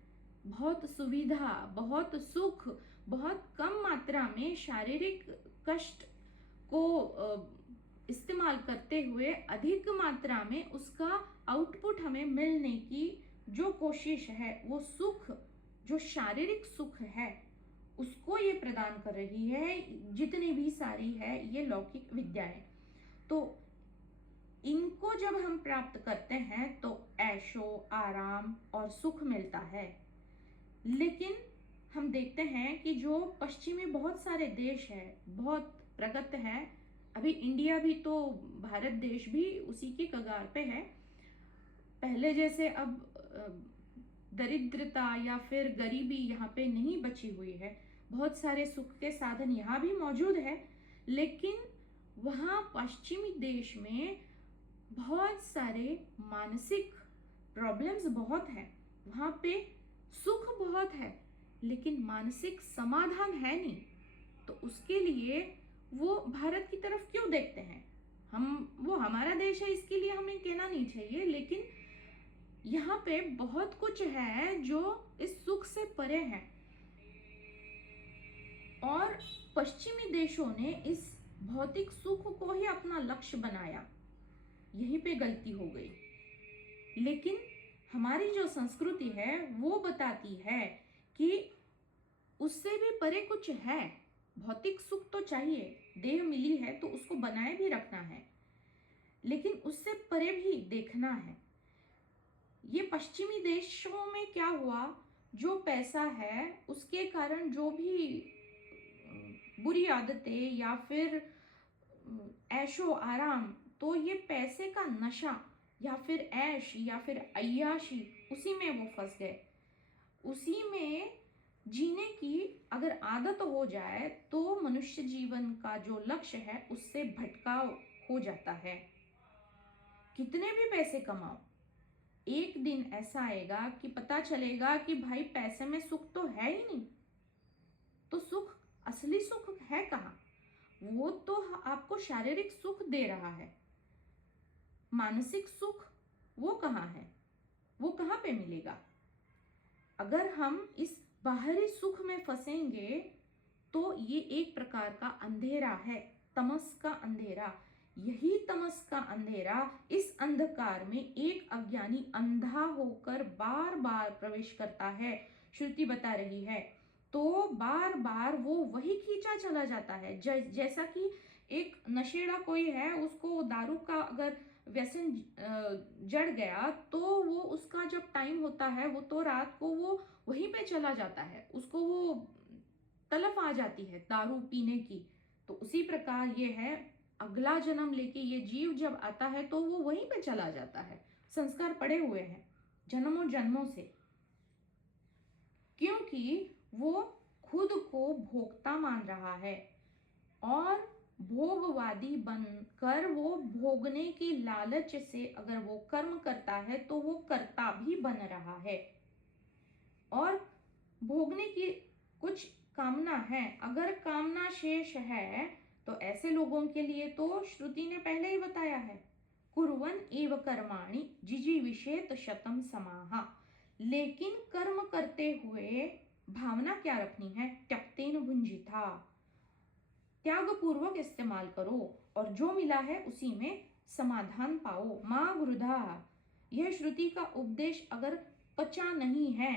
बहुत सुविधा, बहुत सुख, बहुत कम मात्रा में शारीरिक कष्ट को इस्तेमाल करते हुए अधिक मात्रा में उसका आउटपुट हमें मिलने की जो कोशिश है, वो सुख, जो शारीरिक सुख है, उसको ये प्रदान कर रही है। जितनी भी सारी है ये लौकिक विद्याएं, तो इनको जब हम प्राप्त करते हैं तो ऐशो आराम और सुख मिलता है। लेकिन हम देखते हैं कि जो पश्चिमी बहुत सारे देश है, बहुत प्रगत है, अभी इंडिया भी तो, भारत देश भी उसी की कगार पे है। पहले जैसे अब दरिद्रता या फिर गरीबी यहाँ पे नहीं बची हुई है। बहुत सारे सुख के साधन यहाँ भी मौजूद है, लेकिन वहाँ पश्चिमी देश में बहुत सारे मानसिक प्रॉब्लम्स बहुत हैं। वहाँ पे सुख बहुत है लेकिन मानसिक समाधान है नहीं। तो उसके लिए वो भारत की तरफ क्यों देखते हैं? वो हमारा देश है, इसके लिए हमें कहना नहीं चाहिए, लेकिन यहाँ पे बहुत कुछ है जो इस सुख से परे है। और पश्चिमी देशों ने इस भौतिक सुख को ही अपना लक्ष्य बनाया, यहीं पे गलती हो गई। लेकिन हमारी जो संस्कृति है वो बताती है कि उससे भी परे कुछ है। भौतिक सुख तो चाहिए, देह मिली है तो उसको बनाए भी रखना है, लेकिन उससे परे भी देखना है। ये पश्चिमी देशों में क्या हुआ, जो पैसा है उसके कारण जो भी बुरी आदतें या फिर ऐशो आराम, तो ये पैसे का नशा या फिर ऐश या फिर अय्याशी, उसी में वो फंस गए। उसी में जीने की अगर आदत हो जाए तो मनुष्य जीवन का जो लक्ष्य है उससे भटकाव हो जाता है। कितने भी पैसे कमाओ, एक दिन ऐसा आएगा कि पता चलेगा कि भाई पैसे में सुख तो है ही नहीं। तो सुख, असली सुख है कहाँ? वो तो आपको शारीरिक सुख दे रहा है, मानसिक सुख वो कहाँ है? वो कहाँ पे मिलेगा? अगर हम इस बाहरी सुख में फंसेंगे तो ये एक प्रकार का अंधेरा है, तमस का अंधेरा। यही तमस का अंधेरा, इस अंधकार में एक अज्ञानी अंधा होकर बार बार प्रवेश करता है, श्रुति बता रही है, तो बार बार वो वही खींचा चला जाता है। जैसा कि एक नशेड़ा कोई है, उसको दारू का अगर व्यसन जड़ गया, तो वो उसका जब टाइम होता है वो तो रात को वो वहीं पे चला जाता है, उसको वो तलफ आ जाती है दारू पीने की। तो उसी प्रकार ये है, अगला जन्म लेके ये जीव जब आता है तो वो वहीं पे चला जाता है। संस्कार पड़े हुए हैं जन्मों जन्मों से, क्योंकि वो खुद को भोक्ता मान रहा है और भोगवादी बनकर वो भोगने की लालच से अगर वो कर्म करता है तो वो कर्ता भी बन रहा है और भोगने की कुछ कामना है। अगर कामना शेष है तो ऐसे लोगों के लिए तो श्रुति ने पहले ही बताया है, कुर्वन् एव कर्माणि जिजीविषेत शतम समाहा। लेकिन कर्म करते हुए भावना क्या रखनी है, त्यक्तेन भुंजिता, त्याग पूर्वक इस्तेमाल करो और जो मिला है उसी में समाधान पाओ। माँ गृधा, यह श्रुति का उपदेश अगर पचा नहीं है,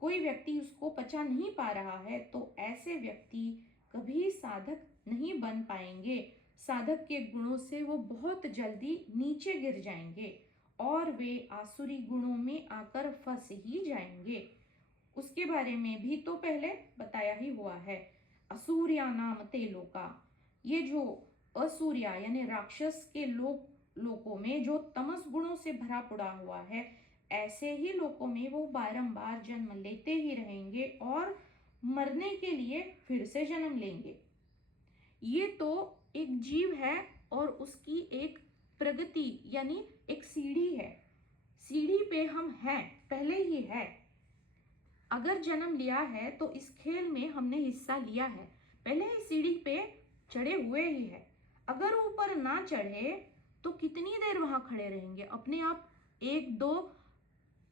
कोई व्यक्ति उसको पचा नहीं पा रहा है, तो ऐसे व्यक्ति कभी साधक नहीं बन पाएंगे। साधक के गुणों से वो बहुत जल्दी नीचे गिर जाएंगे और वे आसुरी गुणों में आकर फंस ही जाएंगे। उसके बारे में भी तो पहले बताया ही हुआ है। असूर्या नाम ते लोका, ये जो असूर्या यानी राक्षस के लोकों में जो तमस गुणों से भरा पड़ा हुआ है, ऐसे ही लोकों में वो बारंबार जन्म लेते ही रहेंगे और मरने के लिए फिर से जन्म लेंगे। ये तो एक जीव है और उसकी एक प्रगति यानी एक सीढ़ी है, सीढ़ी पे हम हैं, पहले ही है। अगर जन्म लिया है तो इस खेल में हमने हिस्सा लिया है, पहले ही सीढ़ी पे चढ़े हुए ही है। अगर ऊपर ना चढ़े तो कितनी देर वहां खड़े रहेंगे, अपने आप एक दो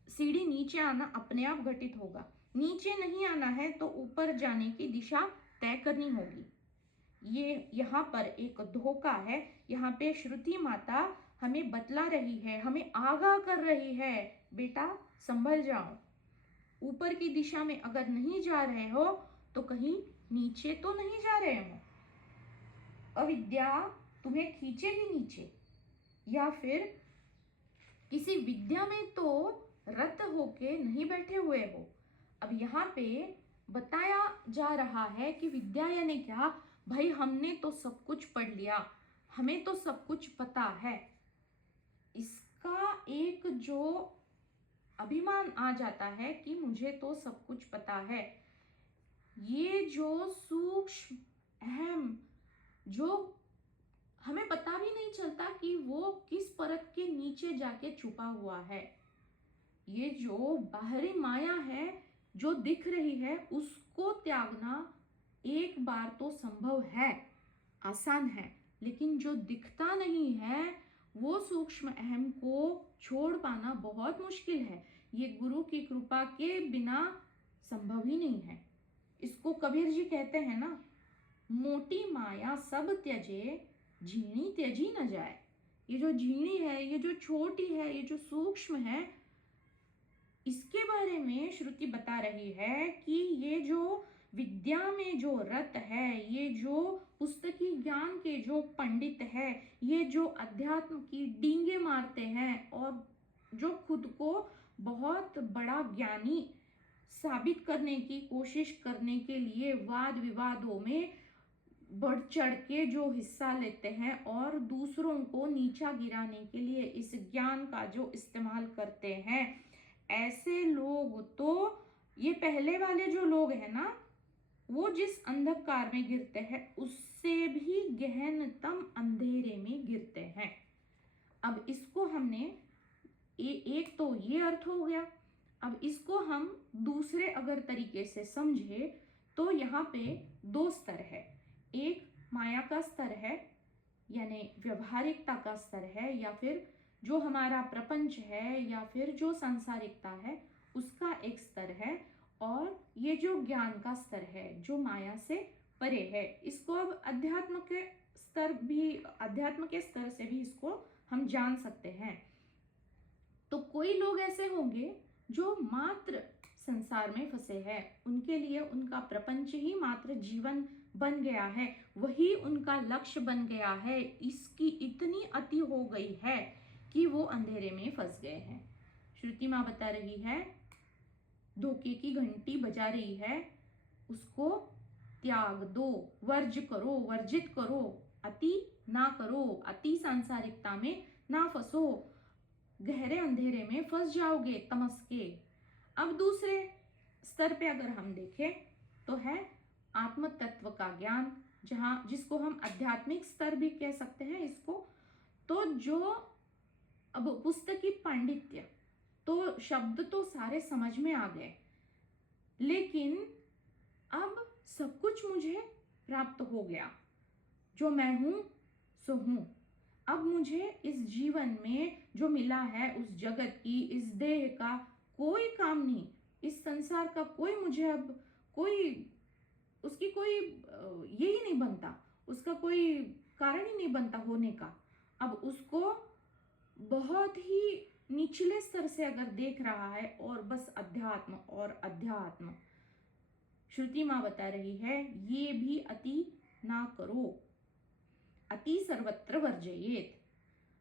सीढ़ी नीचे आना अपने आप घटित होगा। नीचे नहीं आना है तो ऊपर जाने की दिशा तय करनी होगी। ये यहाँ पर एक धोखा है। यहाँ पे श्रुति माता हमें बतला रही है, हमें आगाह कर रही है, बेटा संभल जाओ, ऊपर की दिशा में अगर नहीं जा रहे हो तो कहीं नीचे तो नहीं जा रहे हो। अविद्या तुम्हें खींचेगी नीचे, या फिर किसी विद्या में तो रत होके नहीं बैठे हुए हो। अब यहाँ पे बताया जा रहा है कि विद्या यानी क्या, भाई हमने तो सब कुछ पढ़ लिया, हमें तो सब कुछ पता है, इसका एक जो अभिमान आ जाता है कि मुझे तो सब कुछ पता है। ये जो सूक्ष्म अहम, जो हमें पता भी नहीं चलता कि वो किस परत के नीचे जाके छुपा हुआ है। ये जो बाहरी माया है जो दिख रही है, उसको त्यागना एक बार तो संभव है, आसान है, लेकिन जो दिखता नहीं है वो सूक्ष्म अहम को छोड़ पाना बहुत मुश्किल है। ये गुरु की कृपा के बिना संभव ही नहीं है। इसको कबीर जी कहते हैं ना, मोटी माया सब त्यजे, झीणी त्यजी न जाए। ये जो झीणी है, ये जो छोटी है, ये जो सूक्ष्म है, इसके बारे में श्रुति बता रही है कि ये जो विद्या में जो रत है, ये जो पुस्तकी ज्ञान के जो पंडित है, ये जो अध्यात्म की डींगे मारते हैं और जो खुद को बहुत बड़ा ज्ञानी साबित करने की कोशिश करने के लिए वाद विवादों में बढ़ चढ़ के जो हिस्सा लेते हैं और दूसरों को नीचा गिराने के लिए इस ज्ञान का जो इस्तेमाल करते हैं, ऐसे लोग तो, ये पहले वाले जो लोग हैं ना, वो जिस अंधकार में गिरते हैं उससे भी गहनतम अंधेरे में गिरते हैं। अब इसको हमने एक तो ये अर्थ हो गया। अब इसको हम दूसरे अगर तरीके से समझे तो यहाँ पे दो स्तर है। एक माया का स्तर है, यानी व्यवहारिकता का स्तर है, या फिर जो हमारा प्रपंच है, या फिर जो सांसारिकता है उसका एक स्तर है, और ये जो ज्ञान का स्तर है जो माया से परे है। इसको अब अध्यात्म के स्तर से भी इसको हम जान सकते हैं। तो कोई लोग ऐसे होंगे जो मात्र संसार में फंसे हैं, उनके लिए उनका प्रपंच ही मात्र जीवन बन गया है, वही उनका लक्ष्य बन गया है। इसकी इतनी अति हो गई है कि वो अंधेरे में फंस गए हैं। श्रुति माँ बता रही है, धोखे की घंटी बजा रही है, उसको त्याग दो, वर्ज करो, वर्जित करो, अति ना करो, अति सांसारिकता में ना फंसो, गहरे अंधेरे में फंस जाओगे तमस के। अब दूसरे स्तर पे अगर हम देखें तो है आत्म तत्व का ज्ञान, जिसको हम आध्यात्मिक स्तर भी कह सकते हैं इसको। तो जो अब पुस्तकी पांडित्य, तो शब्द तो सारे समझ में आ गए, लेकिन अब सब कुछ मुझे प्राप्त हो गया, जो मैं हूं सो हूं। अब मुझे इस जीवन में जो मिला है, उस जगत की, इस देह का कोई काम नहीं, इस संसार का कोई मुझे अब कोई उसकी कोई यही नहीं बनता, उसका कोई कारण ही नहीं बनता होने का। अब उसको बहुत ही निचले स्तर से अगर देख रहा है और बस अध्यात्म और अध्यात्म, श्रुति माँ बता रही है ये भी अति ना करो, अति सर्वत्र वर्जयेत।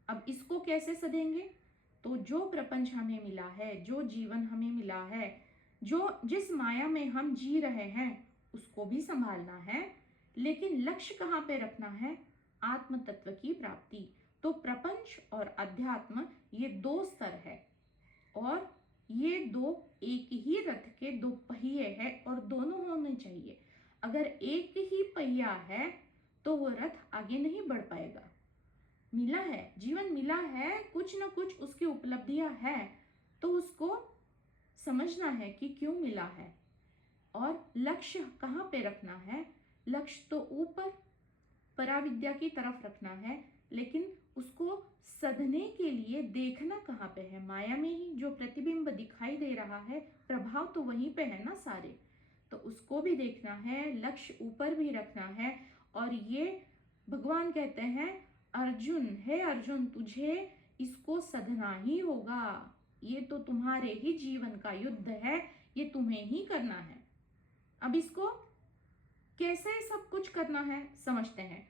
अब इसको कैसे सदेंगे? तो जो प्रपंच हमें मिला है, जो जीवन हमें मिला है, जो जिस माया में हम जी रहे हैं, उसको भी संभालना है, लेकिन लक्ष्य कहाँ पे रखना है? आत्म तत्व की प्राप्ति। तो प्रपंच और अध्यात्म ये दो स्तर है, और ये दो एक ही रथ के दो पहिए हैं, और दोनों होने चाहिए। अगर एक ही पहिया है तो वो रथ आगे नहीं बढ़ पाएगा। मिला है, जीवन मिला है, कुछ ना कुछ उसकी उपलब्धियां है, तो उसको समझना है कि क्यों मिला है, और लक्ष्य कहाँ पे रखना है। लक्ष्य तो ऊपर पराविद्या की तरफ रखना है, लेकिन उसको सधने के लिए देखना कहाँ पे है? माया में ही। जो प्रतिबिंब दिखाई दे रहा है, प्रभाव तो वहीं पे है ना सारे, तो उसको भी देखना है, लक्ष्य ऊपर भी रखना है। और ये भगवान कहते हैं, अर्जुन, हे अर्जुन, तुझे इसको सधना ही होगा, ये तो तुम्हारे ही जीवन का युद्ध है, ये तुम्हें ही करना है। अब इसको कैसे सब कुछ करना है समझते हैं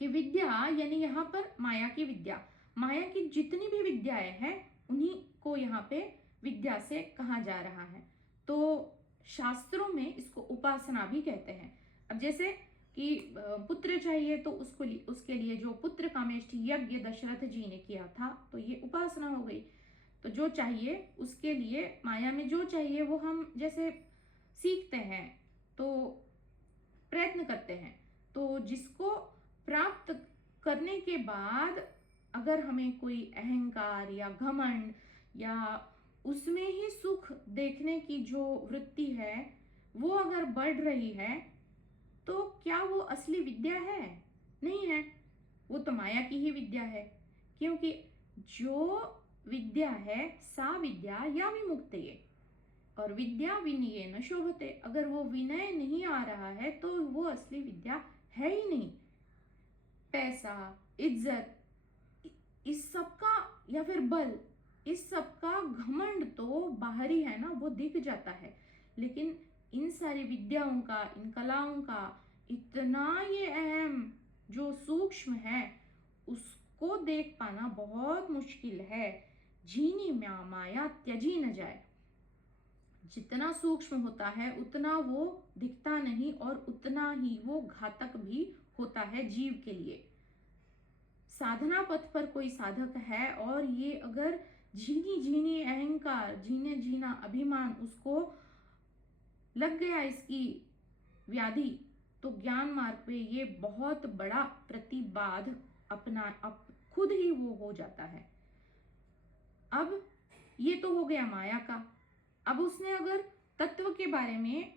कि विद्या यानी यहाँ पर माया की विद्या, माया की जितनी भी विद्याएं हैं उन्हीं को यहाँ पे विद्या से कहा जा रहा है। तो शास्त्रों में इसको उपासना भी कहते हैं। अब जैसे कि पुत्र चाहिए तो उसके लिए जो पुत्र कामेष्टि यज्ञ दशरथ जी ने किया था, तो ये उपासना हो गई। तो जो चाहिए उसके लिए, माया में जो चाहिए वो हम जैसे सीखते हैं, तो प्रयत्न करते हैं, तो जिसको प्राप्त करने के बाद अगर हमें कोई अहंकार या घमंड या उसमें ही सुख देखने की जो वृत्ति है वो अगर बढ़ रही है, तो क्या वो असली विद्या है? नहीं है, वो तो माया की ही विद्या है। क्योंकि जो विद्या है सा विद्या या विमुक्तये, और विद्या विनये न शोभते। अगर वो विनय नहीं आ रहा है तो वो असली विद्या है ही नहीं। पैसा, इज्जत, इस सब का, या फिर बल, इस सब का घमंड तो बाहरी है ना, वो दिख जाता है, लेकिन इन सारी विद्याओं का, इन कलाओं का इतना ये अहम जो सूक्ष्म है, उसको देख पाना बहुत मुश्किल है। जीनी माया त्यजी न जाए। जितना सूक्ष्म होता है उतना वो दिखता नहीं, और उतना ही वो घातक भी होता है जीव के लिए। साधना पथ पर कोई साधक है और ये अगर झीनी अहंकार, जीना अभिमान उसको लग गया, इसकी व्याधि, तो ज्ञान मार्ग पे ये बहुत बड़ा प्रतिबाध खुद ही वो हो जाता है। अब ये तो हो गया माया का। अब उसने अगर तत्व के बारे में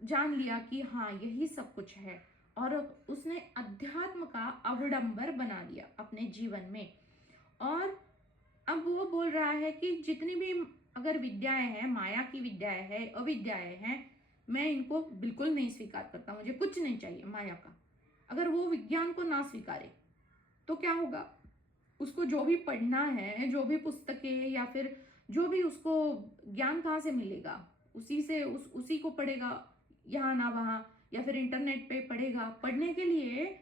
जान लिया कि हाँ यही सब कुछ है, और उसने अध्यात्म का अवडंबर बना लिया अपने जीवन में, और अब वो बोल रहा है कि जितनी भी अगर विद्याएं हैं, माया की विद्याएं हैं, अविद्याएं हैं, मैं इनको बिल्कुल नहीं स्वीकार करता, मुझे कुछ नहीं चाहिए माया का। अगर वो विज्ञान को ना स्वीकारे तो क्या होगा? उसको जो भी पढ़ना है, जो भी पुस्तकें या फिर जो भी उसको ज्ञान कहाँ से मिलेगा, उसी से उसी को पढ़ेगा, यहाँ ना वहाँ, या फिर इंटरनेट पे पढ़ेगा। पढ़ने के लिए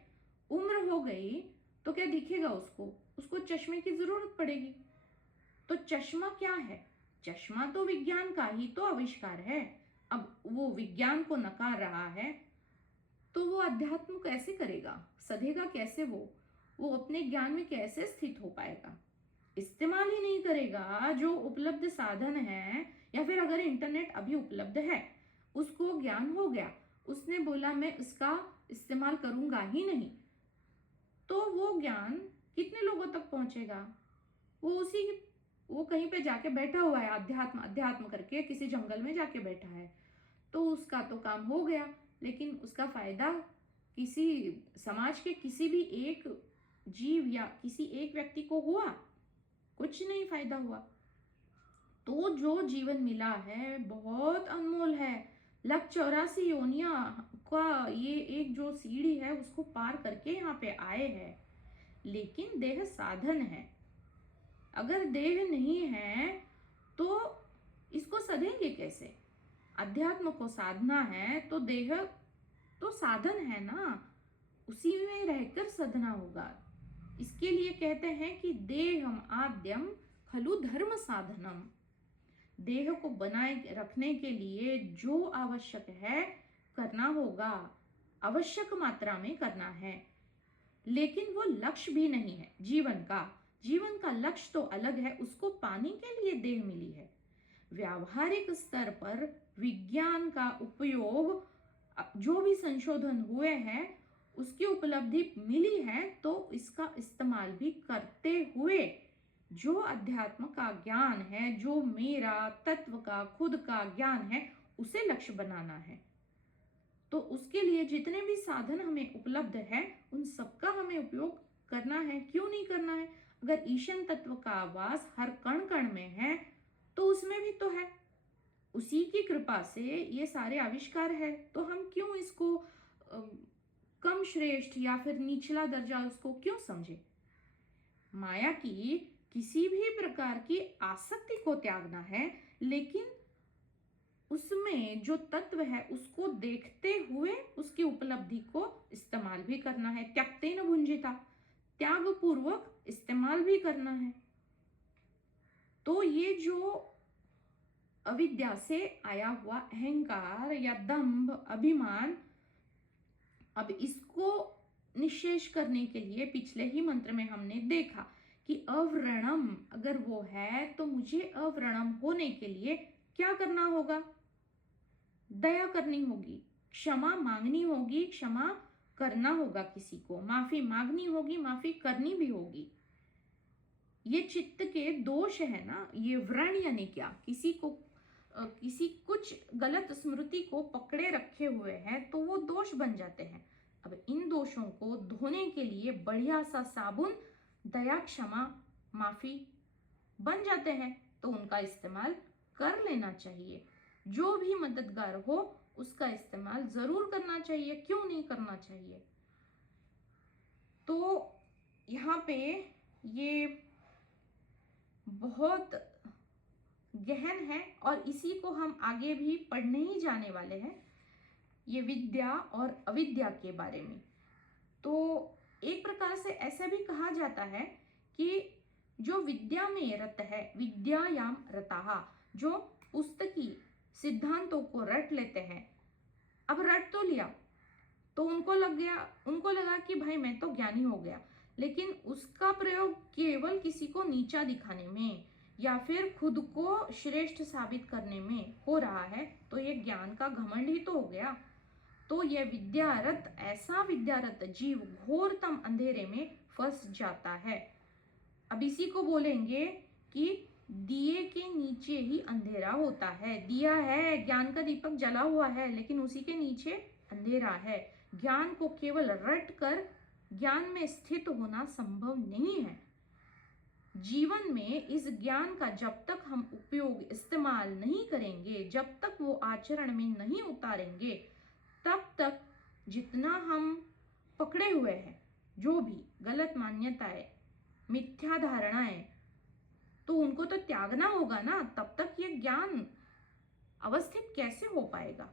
उम्र हो गई तो क्या दिखेगा उसको, उसको चश्मे की जरूरत पड़ेगी। तो चश्मा क्या है? चश्मा तो विज्ञान का ही तो आविष्कार है। अब वो विज्ञान को नकार रहा है तो वो अध्यात्म कैसे करेगा, सधेगा कैसे? वो अपने ज्ञान में कैसे स्थित हो पाएगा? इस्तेमाल ही नहीं करेगा जो उपलब्ध साधन है। या फिर अगर इंटरनेट अभी उपलब्ध है, उसको ज्ञान हो गया, उसने बोला मैं इसका इस्तेमाल करूंगा ही नहीं, तो वो ज्ञान कितने लोगों तक पहुंचेगा? वो कहीं पे जाके बैठा हुआ है, अध्यात्म अध्यात्म करके किसी जंगल में जाके बैठा है, तो उसका तो काम हो गया, लेकिन उसका फायदा किसी समाज के किसी भी एक जीव या किसी एक व्यक्ति को हुआ? कुछ नहीं फायदा हुआ। तो जो जीवन मिला है बहुत अनमोल है। 184 योनिया का ये एक जो सीढ़ी है उसको पार करके यहाँ पे आए हैं। लेकिन देह साधन है, अगर देह नहीं है तो इसको सधेंगे कैसे? अध्यात्म को साधना है तो देह तो साधन है ना, उसी में रहकर सधना होगा। इसके लिए कहते हैं कि देहम आद्यम खलु धर्म साधनम। देह को बनाए रखने के लिए जो आवश्यक है करना होगा, आवश्यक मात्रा में करना है, लेकिन वो लक्ष्य भी नहीं है जीवन का। जीवन का लक्ष्य तो अलग है, उसको पाने के लिए देह मिली है। व्यावहारिक स्तर पर विज्ञान का उपयोग, जो भी संशोधन हुए हैं उसकी उपलब्धि मिली है, तो इसका इस्तेमाल भी करते हुए जो अध्यात्म का ज्ञान है, जो मेरा तत्व का खुद का ज्ञान है, उसे लक्ष्य बनाना है। तो उसके लिए जितने भी साधन हमें उपलब्ध है उन सबका हमें उपयोग करना है। क्यों नहीं करना है? अगर ईशन तत्व का वास हर कण कण में है तो उसमें भी तो है, उसी की कृपा से ये सारे आविष्कार है, तो हम क्यों इसको कम श्रेष्ठ या फिर निचला दर्जा उसको क्यों समझे? माया की किसी भी प्रकार की आसक्ति को त्यागना है, लेकिन उसमें जो तत्व है उसको देखते हुए उसकी उपलब्धि को इस्तेमाल भी करना है। त्यक्तेन भुंजिता, त्याग पूर्वक इस्तेमाल भी करना है। तो ये जो अविद्या से आया हुआ अहंकार या दंभ, अभिमान, अब इसको निशेष करने के लिए पिछले ही मंत्र में हमने देखा कि अव्रणम अगर वो है तो मुझे अव्रणम होने के लिए क्या करना होगा? दया करनी होगी, क्षमा मांगनी होगी, क्षमा करना होगा, किसी को माफी मांगनी होगी, माफी करनी भी होगी। ये चित्त के दोष है ना, ये व्रण यानी क्या? किसी कुछ गलत स्मृति को पकड़े रखे हुए हैं तो वो दोष बन जाते हैं। अब इन दोषों को धोने के लिए बढ़िया सा साबुन दया, क्षमा, माफी बन जाते हैं, तो उनका इस्तेमाल कर लेना चाहिए। जो भी मददगार हो उसका इस्तेमाल जरूर करना चाहिए, क्यों नहीं करना चाहिए? तो यहाँ पे ये बहुत गहन है और इसी को हम आगे भी पढ़ने ही जाने वाले हैं, ये विद्या और अविद्या के बारे में। तो एक प्रकार से ऐसा भी कहा जाता है कि जो विद्या में रत है, विद्यायाम रताः, जो पुस्तकी सिद्धांतों को रट लेते हैं, अब रट तो लिया तो उनको लगा कि भाई मैं तो ज्ञानी हो गया, लेकिन उसका प्रयोग केवल किसी को नीचा दिखाने में या फिर खुद को श्रेष्ठ साबित करने में हो रहा है, तो ये ज्ञान का घमंड ही तो हो गया। तो यह विद्यारत, ऐसा विद्यारत जीव घोरतम अंधेरे में फंस जाता है। अब इसी को बोलेंगे कि दिए के नीचे ही अंधेरा होता है। दिया है, ज्ञान का दीपक जला हुआ है, लेकिन उसी के नीचे अंधेरा है। ज्ञान को केवल रट कर ज्ञान में स्थित होना संभव नहीं है। जीवन में इस ज्ञान का जब तक हम उपयोग, इस्तेमाल नहीं करेंगे, जब तक वो आचरण में नहीं उतारेंगे, तब तक जितना हम पकड़े हुए हैं, जो भी गलत मान्यताएं, मिथ्या धारणाएं, तो उनको तो त्यागना होगा ना, तब तक ये ज्ञान अवस्थित कैसे हो पाएगा।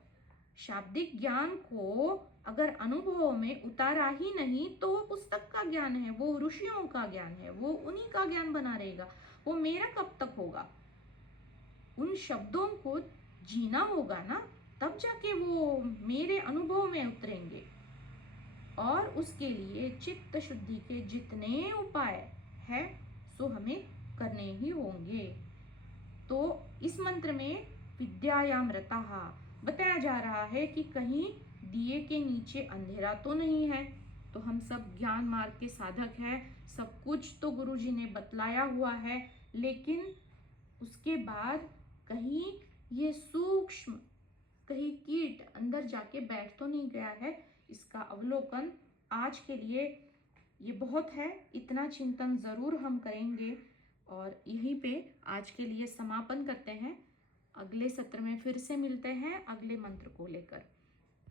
शाब्दिक ज्ञान को अगर अनुभव में उतारा ही नहीं तो वो पुस्तक का ज्ञान है, वो ऋषियों का ज्ञान है, वो उन्हीं का ज्ञान बना रहेगा, वो मेरा कब तक होगा। उन शब्दों को जीना होगा ना, तब जाके वो मेरे अनुभव में उतरेंगे। और उसके लिए चित्त शुद्धि के जितने उपाय है सो हमें करने ही होंगे। तो इस मंत्र में विद्यायाम रताः बताया जा रहा है कि कहीं दिए के नीचे अंधेरा तो नहीं है। तो हम सब ज्ञान मार्ग के साधक हैं, सब कुछ तो गुरुजी ने बतलाया हुआ है, लेकिन उसके बाद कहीं ये सूक्ष्म, कहीं कीट अंदर जाके बैठ तो नहीं गया है। इसका अवलोकन आज के लिए ये बहुत है, इतना चिंतन जरूर हम करेंगे। और यहीं पे आज के लिए समापन करते हैं। अगले सत्र में फिर से मिलते हैं अगले मंत्र को लेकर।